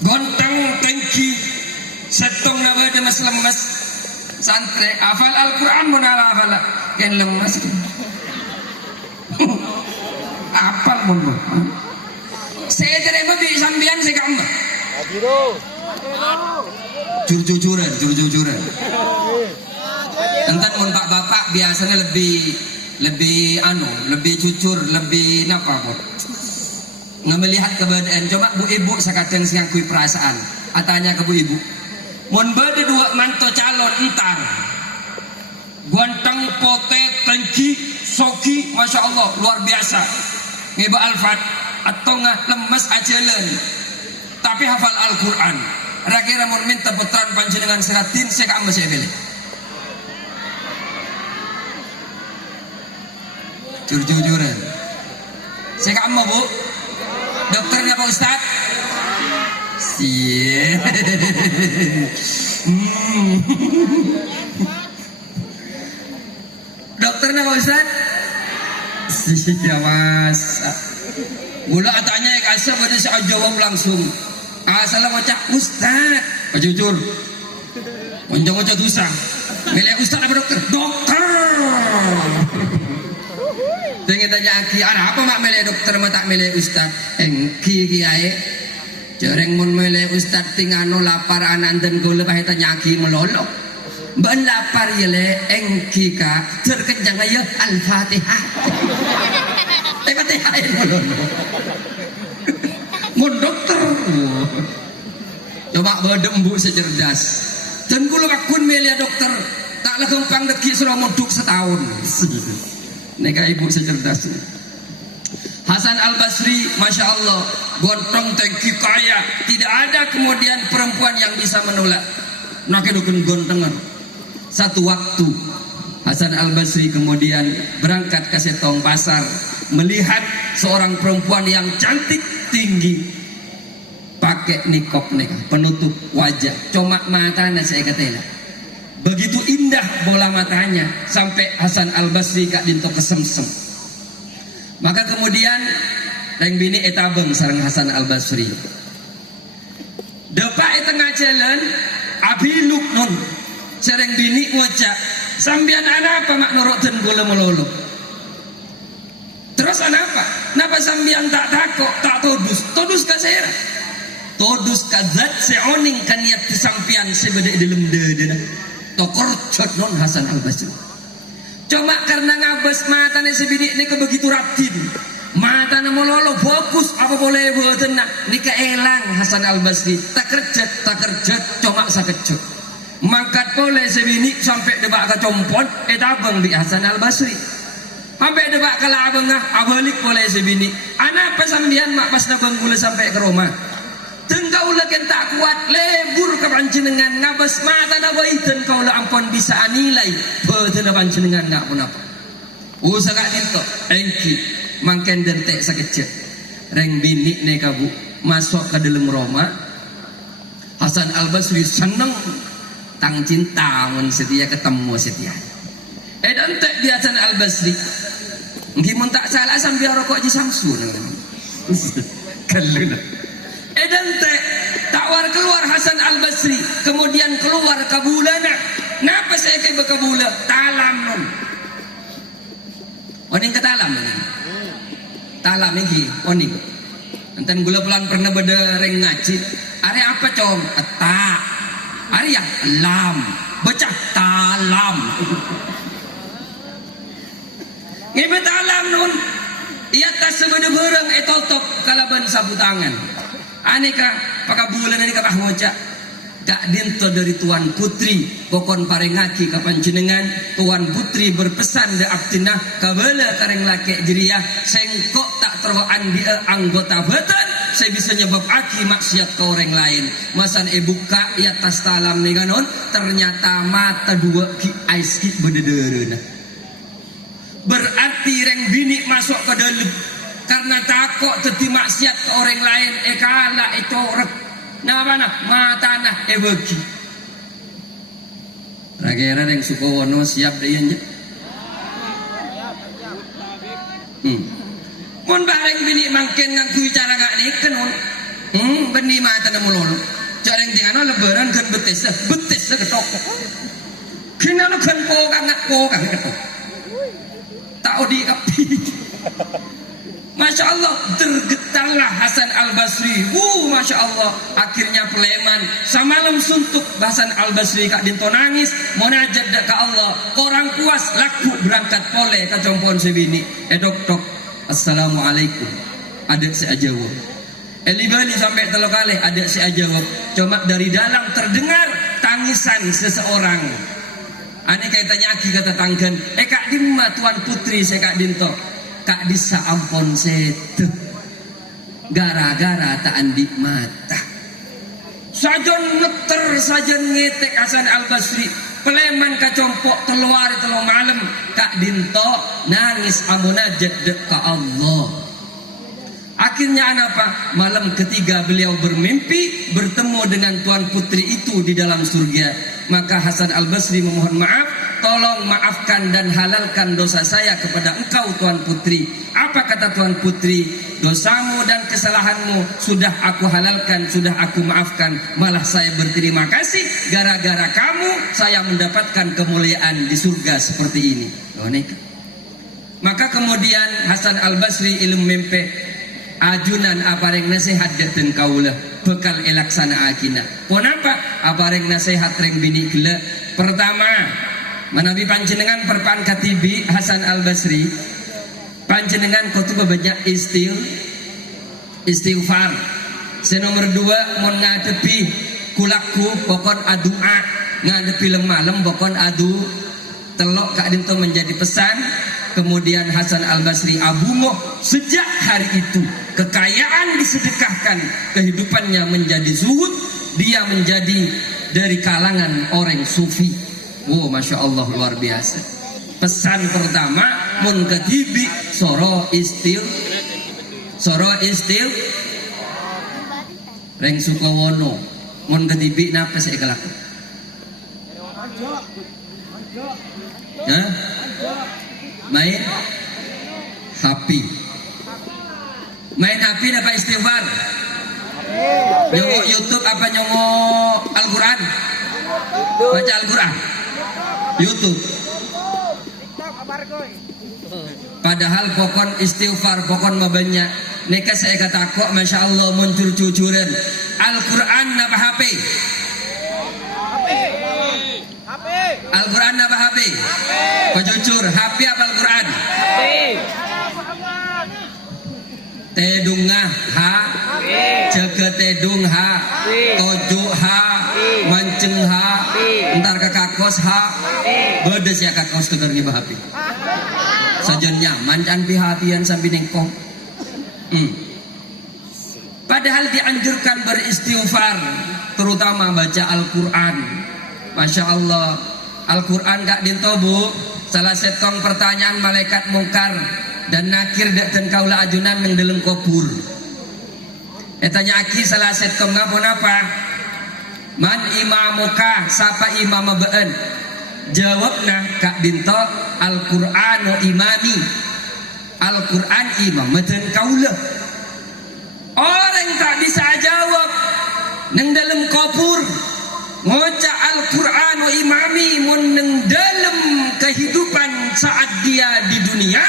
gonteng tengki setong nawa de mas lemas santre hafal Al-Quran monala hafal yang lemas apal mon saya terima di sambian saya kamu jujur-jujuran enten mon bapak biasanya lebih jujur, lebih napa kok nggak melihat keberadaan. Coba bu ibu sekadang ngakui perasaan atanya ke bu ibu mon bade dua manto calon entar gonteng pote tengki soki masya Allah luar biasa ngeba alfat atau nggak lemes ajalan tapi hafal Al-Quran rakira mon minta putran panjenengan seratin saya kamu saya pilih jujur-jujuran. Saya kamu bu, dokternya Pak Ustad. Siye. Dokternya Pak Ustad. Siya mas. Mula tanya kasar pada saya jawab langsung. Asal macam ustaz, jujur. Macam susah. Milih ustaz apa dokter? Dokter. Tengah tanya aki, apa mak milih dokter tak milih ustaz? Engki kiai. Jarang mun milih ustaz tingano lapar anandan gula bahaya tanya aki melolok. Ben lapar ya le engki ka terkenyang aja al-fatihah. Al-fatihah melolok. Mun dokter. Coba berdembu secerdas. Dan gula akun milih dokter taklah gampang deki selama duk setahun. Neka ibu secerdas. Hasan Al-Basri, Masya Allah, gontong tengki kaya, tidak ada kemudian perempuan yang bisa menolak. Nak dukun gontongan. Satu waktu Hasan Al-Basri kemudian berangkat ke Setong Pasar, melihat seorang perempuan yang cantik tinggi, pakai nikop penutup wajah, cuma matanya saya katakan. Begitu indah bola matanya sampai Hasan Al-Basri kak dinto kesemsem. Maka kemudian reng bini etabeng sareng Hasan Al-Basri. Depak tengah jalan abiluk non sareng bini wajah sambian anak apa mak noroten gula melolo. Terus anak apa? Napa sambian tak takok tak todus ka saya. Todus ka zat seoning kan niat sampian sebeda dalam dada. Tokor cot non Hasan Al-Basri. Cuma karena ngabas matanya sebidik ni begitu ratin, matanya melolo fokus apa boleh buat nak ni keelang Hasan Al-Basri tak kerja cuma sakejut. Mangkat boleh sebidik sampai debak ke compot etabang di Hasan Al-Basri. Sampai debak ke labengah abalik boleh sebidik. Anak pasambian mak pas nabang gula sampai ke rumah. Tengkau lagi tak kuat lebur ke panjenengan ngabas mata nawaitan kau lah ampun bisa anilai betul panjenengan nak pun apa usaha dinto engki mangken dentek sekejap reng bini ne kabu masuk ke dalam rumah. Hasan Al-Basri seneng tang cinta mun setia ketemu setia dentek di Hasan Al-Basri engki mun tak salah sambil rokok ji Samsun kaluna edante takwar keluar Hasan Al-Basri kemudian keluar kabulana. Napa saya kayak bekabula talam non oning ketalam talam ini oning enten gula pelan pernah beda reng ngaji are apa com tak are ya lam bocah talam ngebe talam non ia tas sebeda bereng etotop kalaban sabu tangan. Aneka pakabulan ini kapah ngocak gak dinto dari Tuan Putri kokon parengaki kapan jenengan Tuan Putri berpesan da abtinah kabala kareng laki jeriah sengkok tak terwaan dia anggota batan saya bisa nyebab aki maksiat ke orang lain masan buka ya tas talam nih kanon ternyata mata dua ki ais ki bedederena berarti reng bini masuk ke dalam karena takut teti maksiat ke orang lain kala itu rek nah mana mata nah bagi ragera yang Sukowono siap deh nya mun bareng bini mangken ngangkui cara gak niken benih mata na mulolo jarang tingano lebaran kan betes ketok kena no kan pokang ketok tau di api. Masya Allah tergetarlah Hasan Al-Basri. Masya Allah akhirnya peleman samalam suntuk Hasan Al-Basri kak dinto nangis munajat ke Allah korang puas laku berangkat pole ke compon sebini dok assalamualaikum adik si ajawab elibani sampai telo kali adik si ajawab cuma dari dalam terdengar tangisan seseorang. Ane kaitannya aki kata tanggan kak dimma Tuan Putri saya kak dinto kak disa ampon setu gara-gara tak andik mata sajon ngeter sajon ngetek Hasan Al-Basri peleman kacompok teluar telu malam kak dinto nangis amunajat dek ka Allah. Akhirnya apa? Malam ketiga beliau bermimpi bertemu dengan Tuan Putri itu di dalam surga. Maka Hasan Al-Basri memohon maaf tolong maafkan dan halalkan dosa saya kepada engkau Tuan Putri. Apa kata Tuan Putri? Dosamu dan kesalahanmu sudah aku halalkan, sudah aku maafkan. Malah saya berterima kasih, gara-gara kamu saya mendapatkan kemuliaan di surga seperti ini. Oh, nih. Maka kemudian Hasan Al-Basri ilmu mempe ajunan apareng nasihat dateng kaulah bekal elaksana akina. Kenapa? Apareng nasihat reng bini gila. Pertama, manabi panjenengan perpan katibi Hasan Al-Basri, panjenengan kau tu banyak istighfar. Senomor dua, mon ngadepi kulaku pokon adua, ngadepi lemah pokon adu telok kak dinto menjadi pesan. Kemudian Hasan Al-Basri abungo sejak hari itu kekayaan disedekahkan, kehidupannya menjadi zuhud, dia menjadi dari kalangan orang sufi. Oh, Masya Allah, luar biasa. Pesan pertama mun ketibi soro istil reng sukawono mun ketibi napa saya kelaku main HP apa istighfar? Nyongok YouTube apa nyongok Al-Quran? Baca Al-Quran YouTube. Padahal pokon istighfar, pokon mabanyak. Neka saya kata kok Masya Allah muncul cucuran Al-Quran apa HP? Al-Quran apa HP? Pejujur HP apa Al-Quran? Tedungah ha, jaga tedung ha, tojuk ha, manceng ha, entar ke kakos ha, bedes ya kakos tukar ngibah HP. Saja nyaman can pihatian sambil nengkong. Padahal dianjurkan beristighfar, terutama baca Al-Quran. Masya Allah, Al-Quran gak dintobu. Salah setong pertanyaan malaikat mungkar dan nakir dan kaulah ajunan yang dalam kubur. Tanya aki salah setong ngapun apa? Man imamuka, sapa imam been? Jawabna kak dinto Al-Qur'anu imami. Al-Quran imam dan kaulah. Orang tak bisa jawab neng dalam kubur ngoca Al-Qur'anu imami mun neng dalam kehidupan saat dia di dunia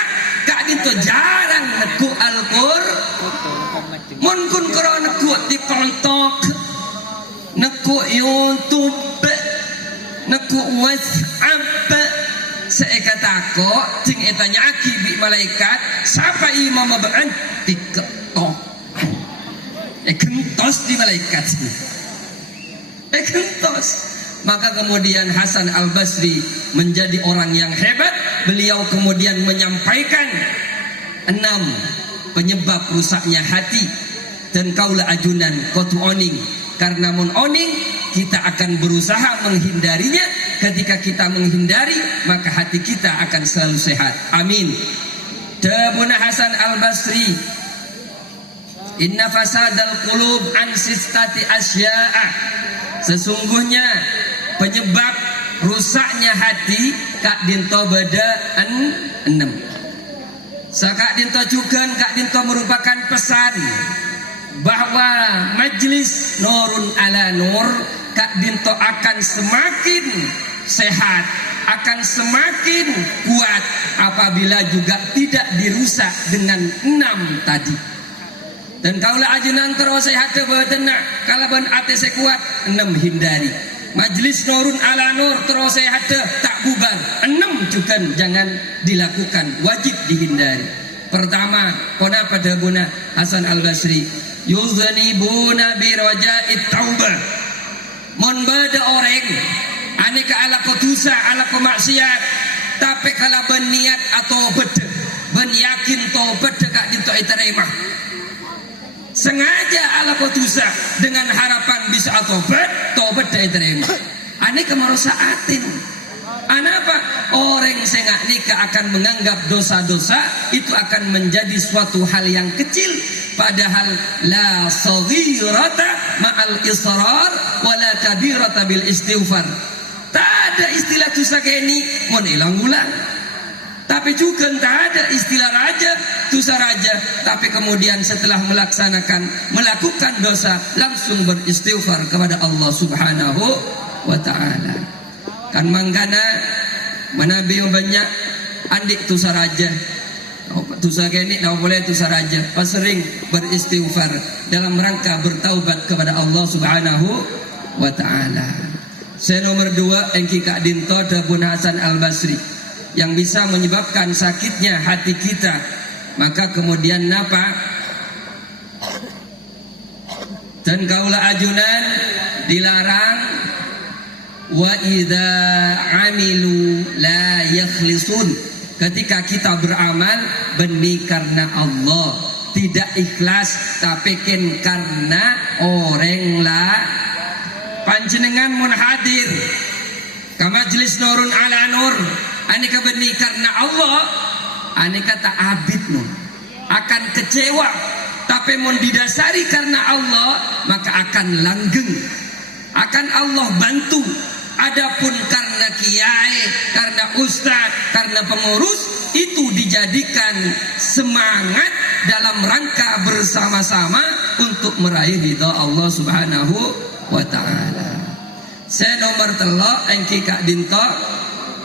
kak dinto jarang neku Al-Qur'an. Mun kun karo neku TikTok, neku YouTube, neku WhatsApp, saya kata kok ting etanya aki bi malaikat siapa imam ba'an TikTok. Kentos di malaikat. Kentos. Maka kemudian Hasan Al-Basri menjadi orang yang hebat. Beliau kemudian menyampaikan 6 penyebab rusaknya hati. Dan kaulah ajunan kotu oning. Karena mun oning kita akan berusaha menghindarinya. Ketika kita menghindari maka hati kita akan selalu sehat. Amin. Dabuna Hasan Al-Basri, inna fasadal qulub an sistati asya'a. Sesungguhnya penyebab rusaknya hati kak dinto beda 6. Kak dinto juga kak dinto merupakan pesan bahwa majlis nurun ala nur kak dinto akan semakin sehat, akan semakin kuat apabila juga tidak dirusak dengan 6 tadi. Dan kaulah ajunan terus sehat betenak kalau ben ate kuat 6 hindari. Majlis nurun ala nur terus sehat tak bubar 6 juga jangan dilakukan, wajib dihindari. Pertama, kona pada buna Hasan Al-Basri yuzanibuna bi raja'it taubah. Mon bada orang aneka ala kotusa ala kemaksiat tapi kalau berniat atau beda ben yakin tobat kak dinto iterima sengaja ala kotusa dengan harapan bisa tobat dari terima. Aneka merosaatin. Anapa orang sengak nikah akan menganggap dosa-dosa itu akan menjadi suatu hal yang kecil, padahal la saghirata ma'al israr wala kabirata bil istighfar. Tak ada istilah tusakeni mon ilang ulang. Tapi juga tak ada istilah raja, tusa raja. Tapi kemudian setelah melakukan dosa, langsung beristighfar kepada Allah Subhanahu wa ta'ala. Kan mangkana manabi banyak andik tusa raja. Tusa kini tak boleh tusa raja. Pas sering beristighfar dalam rangka bertaubat kepada Allah Subhanahu wa ta'ala. Saya nomor 2 Engki Kak Dinto Dabun Hasan Al-Basri yang bisa menyebabkan sakitnya hati kita, maka kemudian napa dan kaula ajunan dilarang wa idza amilu la yakhlisun, ketika kita beramal benih karena Allah tidak ikhlas tapi ken karena orang lah panjenengan mun hadir ka majlis Nurun ala Nur aneka benih karena Allah, aneka tak abid nun akan kecewa. Tapi mun didasari karena Allah, maka akan langgeng, akan Allah bantu. Adapun karena kiai, karena ustaz, karena pengurus, itu dijadikan semangat dalam rangka bersama-sama untuk meraih ridha Allah Subhanahu wa ta'ala. Saya nomor 3 engki Kak Dinto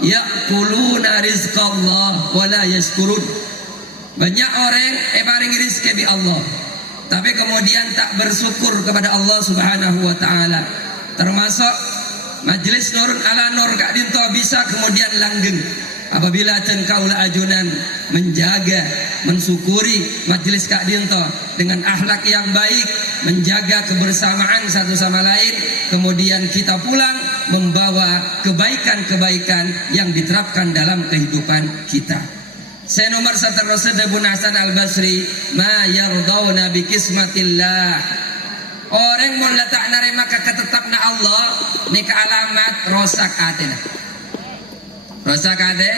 ya'kuluna rizqallah wa la yashkurun. Banyak orang paring rezeki bi Allah, tapi kemudian tak bersyukur kepada Allah Subhanahu wa taala. Termasuk majelis Nurun ala Nur Kak Dinto bisa kemudian langgeng apabila kaula ajunan menjaga, mensyukuri majelis Kak Dinto dengan akhlak yang baik, menjaga kebersamaan satu sama lain, kemudian kita pulang membawa kebaikan-kebaikan yang diterapkan dalam kehidupan kita. Saya nomor 1 Rasul Dabun Hasan Al-Basri ma yardawna bi kismatillah. Orang mun letak narima ka ketetapna Allah ni ka alamat rosak atena. Rosak ate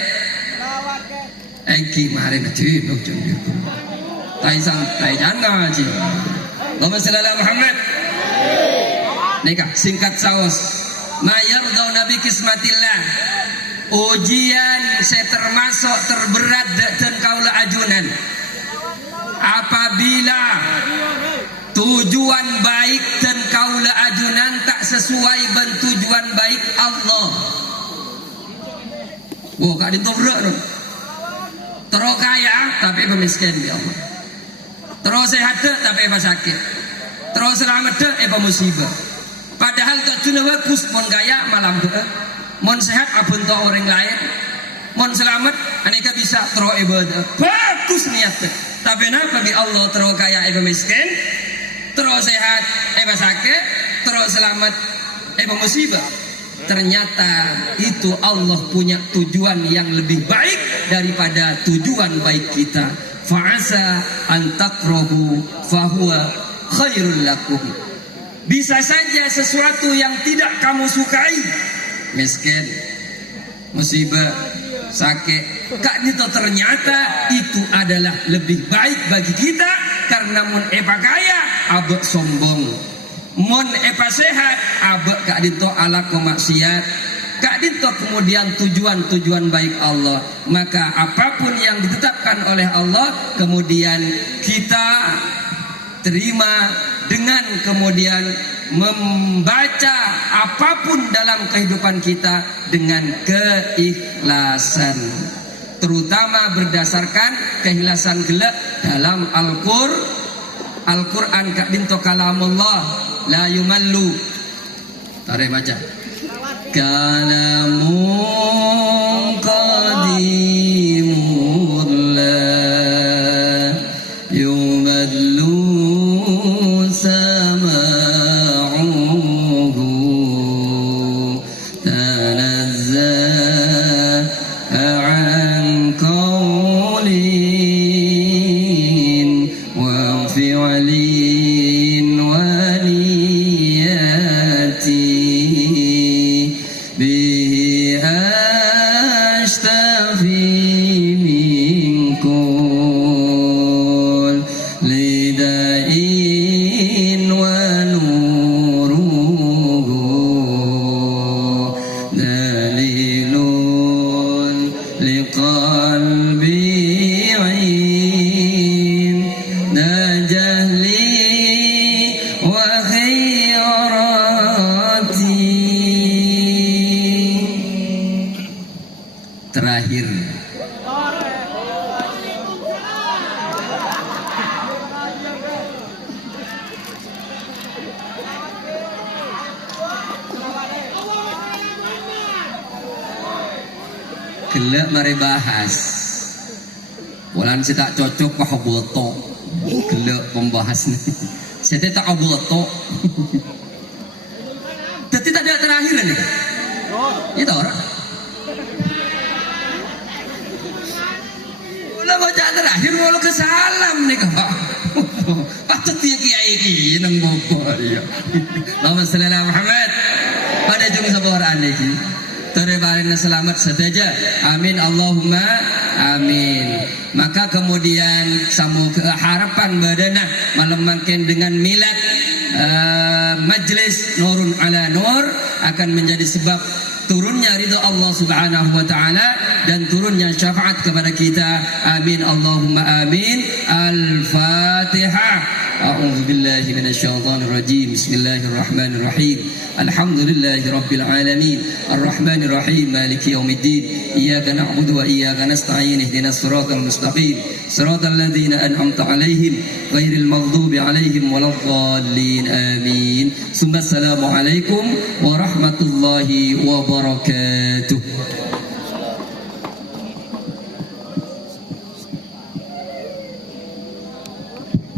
engki mari na ji no jeng dia. Tai santai jangan ji. Allahumma shalli ala Muhammad. Nika singkat saus. Mayar dau nabi kismatillah. Ujian saya termasuk terberat dan kaula ajunan. Apabila tujuan baik dan kaula ajunan tak sesuai dengan tujuan baik Allah. Wah, Kak Dinto berat tu. Terus kaya tapi pemiskin ya Allah. Terus sehat tapi sakit. Terus selamat musibah. Padahal tak cuna bagus mon kaya malam tu. Mon sehat abun to orang lain. Mon selamat aneka bisa terus ibadah. Bagus niat. Tapi napa bi Allah terus kaya miskin, terus sehat sakit, terus selamat musibah. Ternyata itu Allah punya tujuan yang lebih baik daripada tujuan baik kita. Fa'asa an takrahu fahuwa khairul lakum. Bisa saja sesuatu yang tidak kamu sukai, miskin, musibah, sakit, Kak Dinto ternyata itu adalah lebih baik bagi kita karena mun epa kaya abek sombong, mun epa sehat abek Kak Dinto ala maksiat. Kak Dinto kemudian tujuan baik Allah, maka apapun yang ditetapkan oleh Allah kemudian kita terima dengan kemudian membaca apapun dalam kehidupan kita dengan keikhlasan, terutama berdasarkan keikhlasan gelak dalam Al-Quran. Kak Dinto kalamullah la yumallu. Tarik baca. Kalamun qadimul la yumallu sama'uhu tanazzaha an qawlin wa fi'lin wa niyati bihi ashtafi min kul lidain wa nuruhu dali قلبي عند جهلي وخيراتي. Terakhir, gelak mari bahas. Walan saya tak cocok pak boto. Gelak pembahas nih. Saya tak boto. Tapi tak ada terakhir nih. Itu orang. Ulah baca terakhir mau ke salam nih kak. Patut dia kiai ini nang bobo ya. Allahumma shalli ala Muhammad. Pada jung sabaran lagi. Terbaring selamat saja. Amin Allahumma amin. Maka kemudian samu harapan badana malam makin dengan milad majlis Nurun ala Nur akan menjadi sebab turunnya ridha Allah Subhanahu wa taala dan turunnya syafaat kepada kita. Amin Allahumma amin. Al-Fatihah. A'udzu billahi minasyaitonir rajim. Bismillahirrahmanirrahim. Alhamdulillahi rabbil alamin. Arrahmanir rahim. Maliki yaumiddin. Iyyaka na'budu wa iyyaka nasta'in. Ihdinas siratal mustaqim. Siratal ladzina an'amta 'alaihim ghairil maghdubi 'alaihim waladdallin. Amin. Assalamualaikum warahmatullahi wabarakatuh.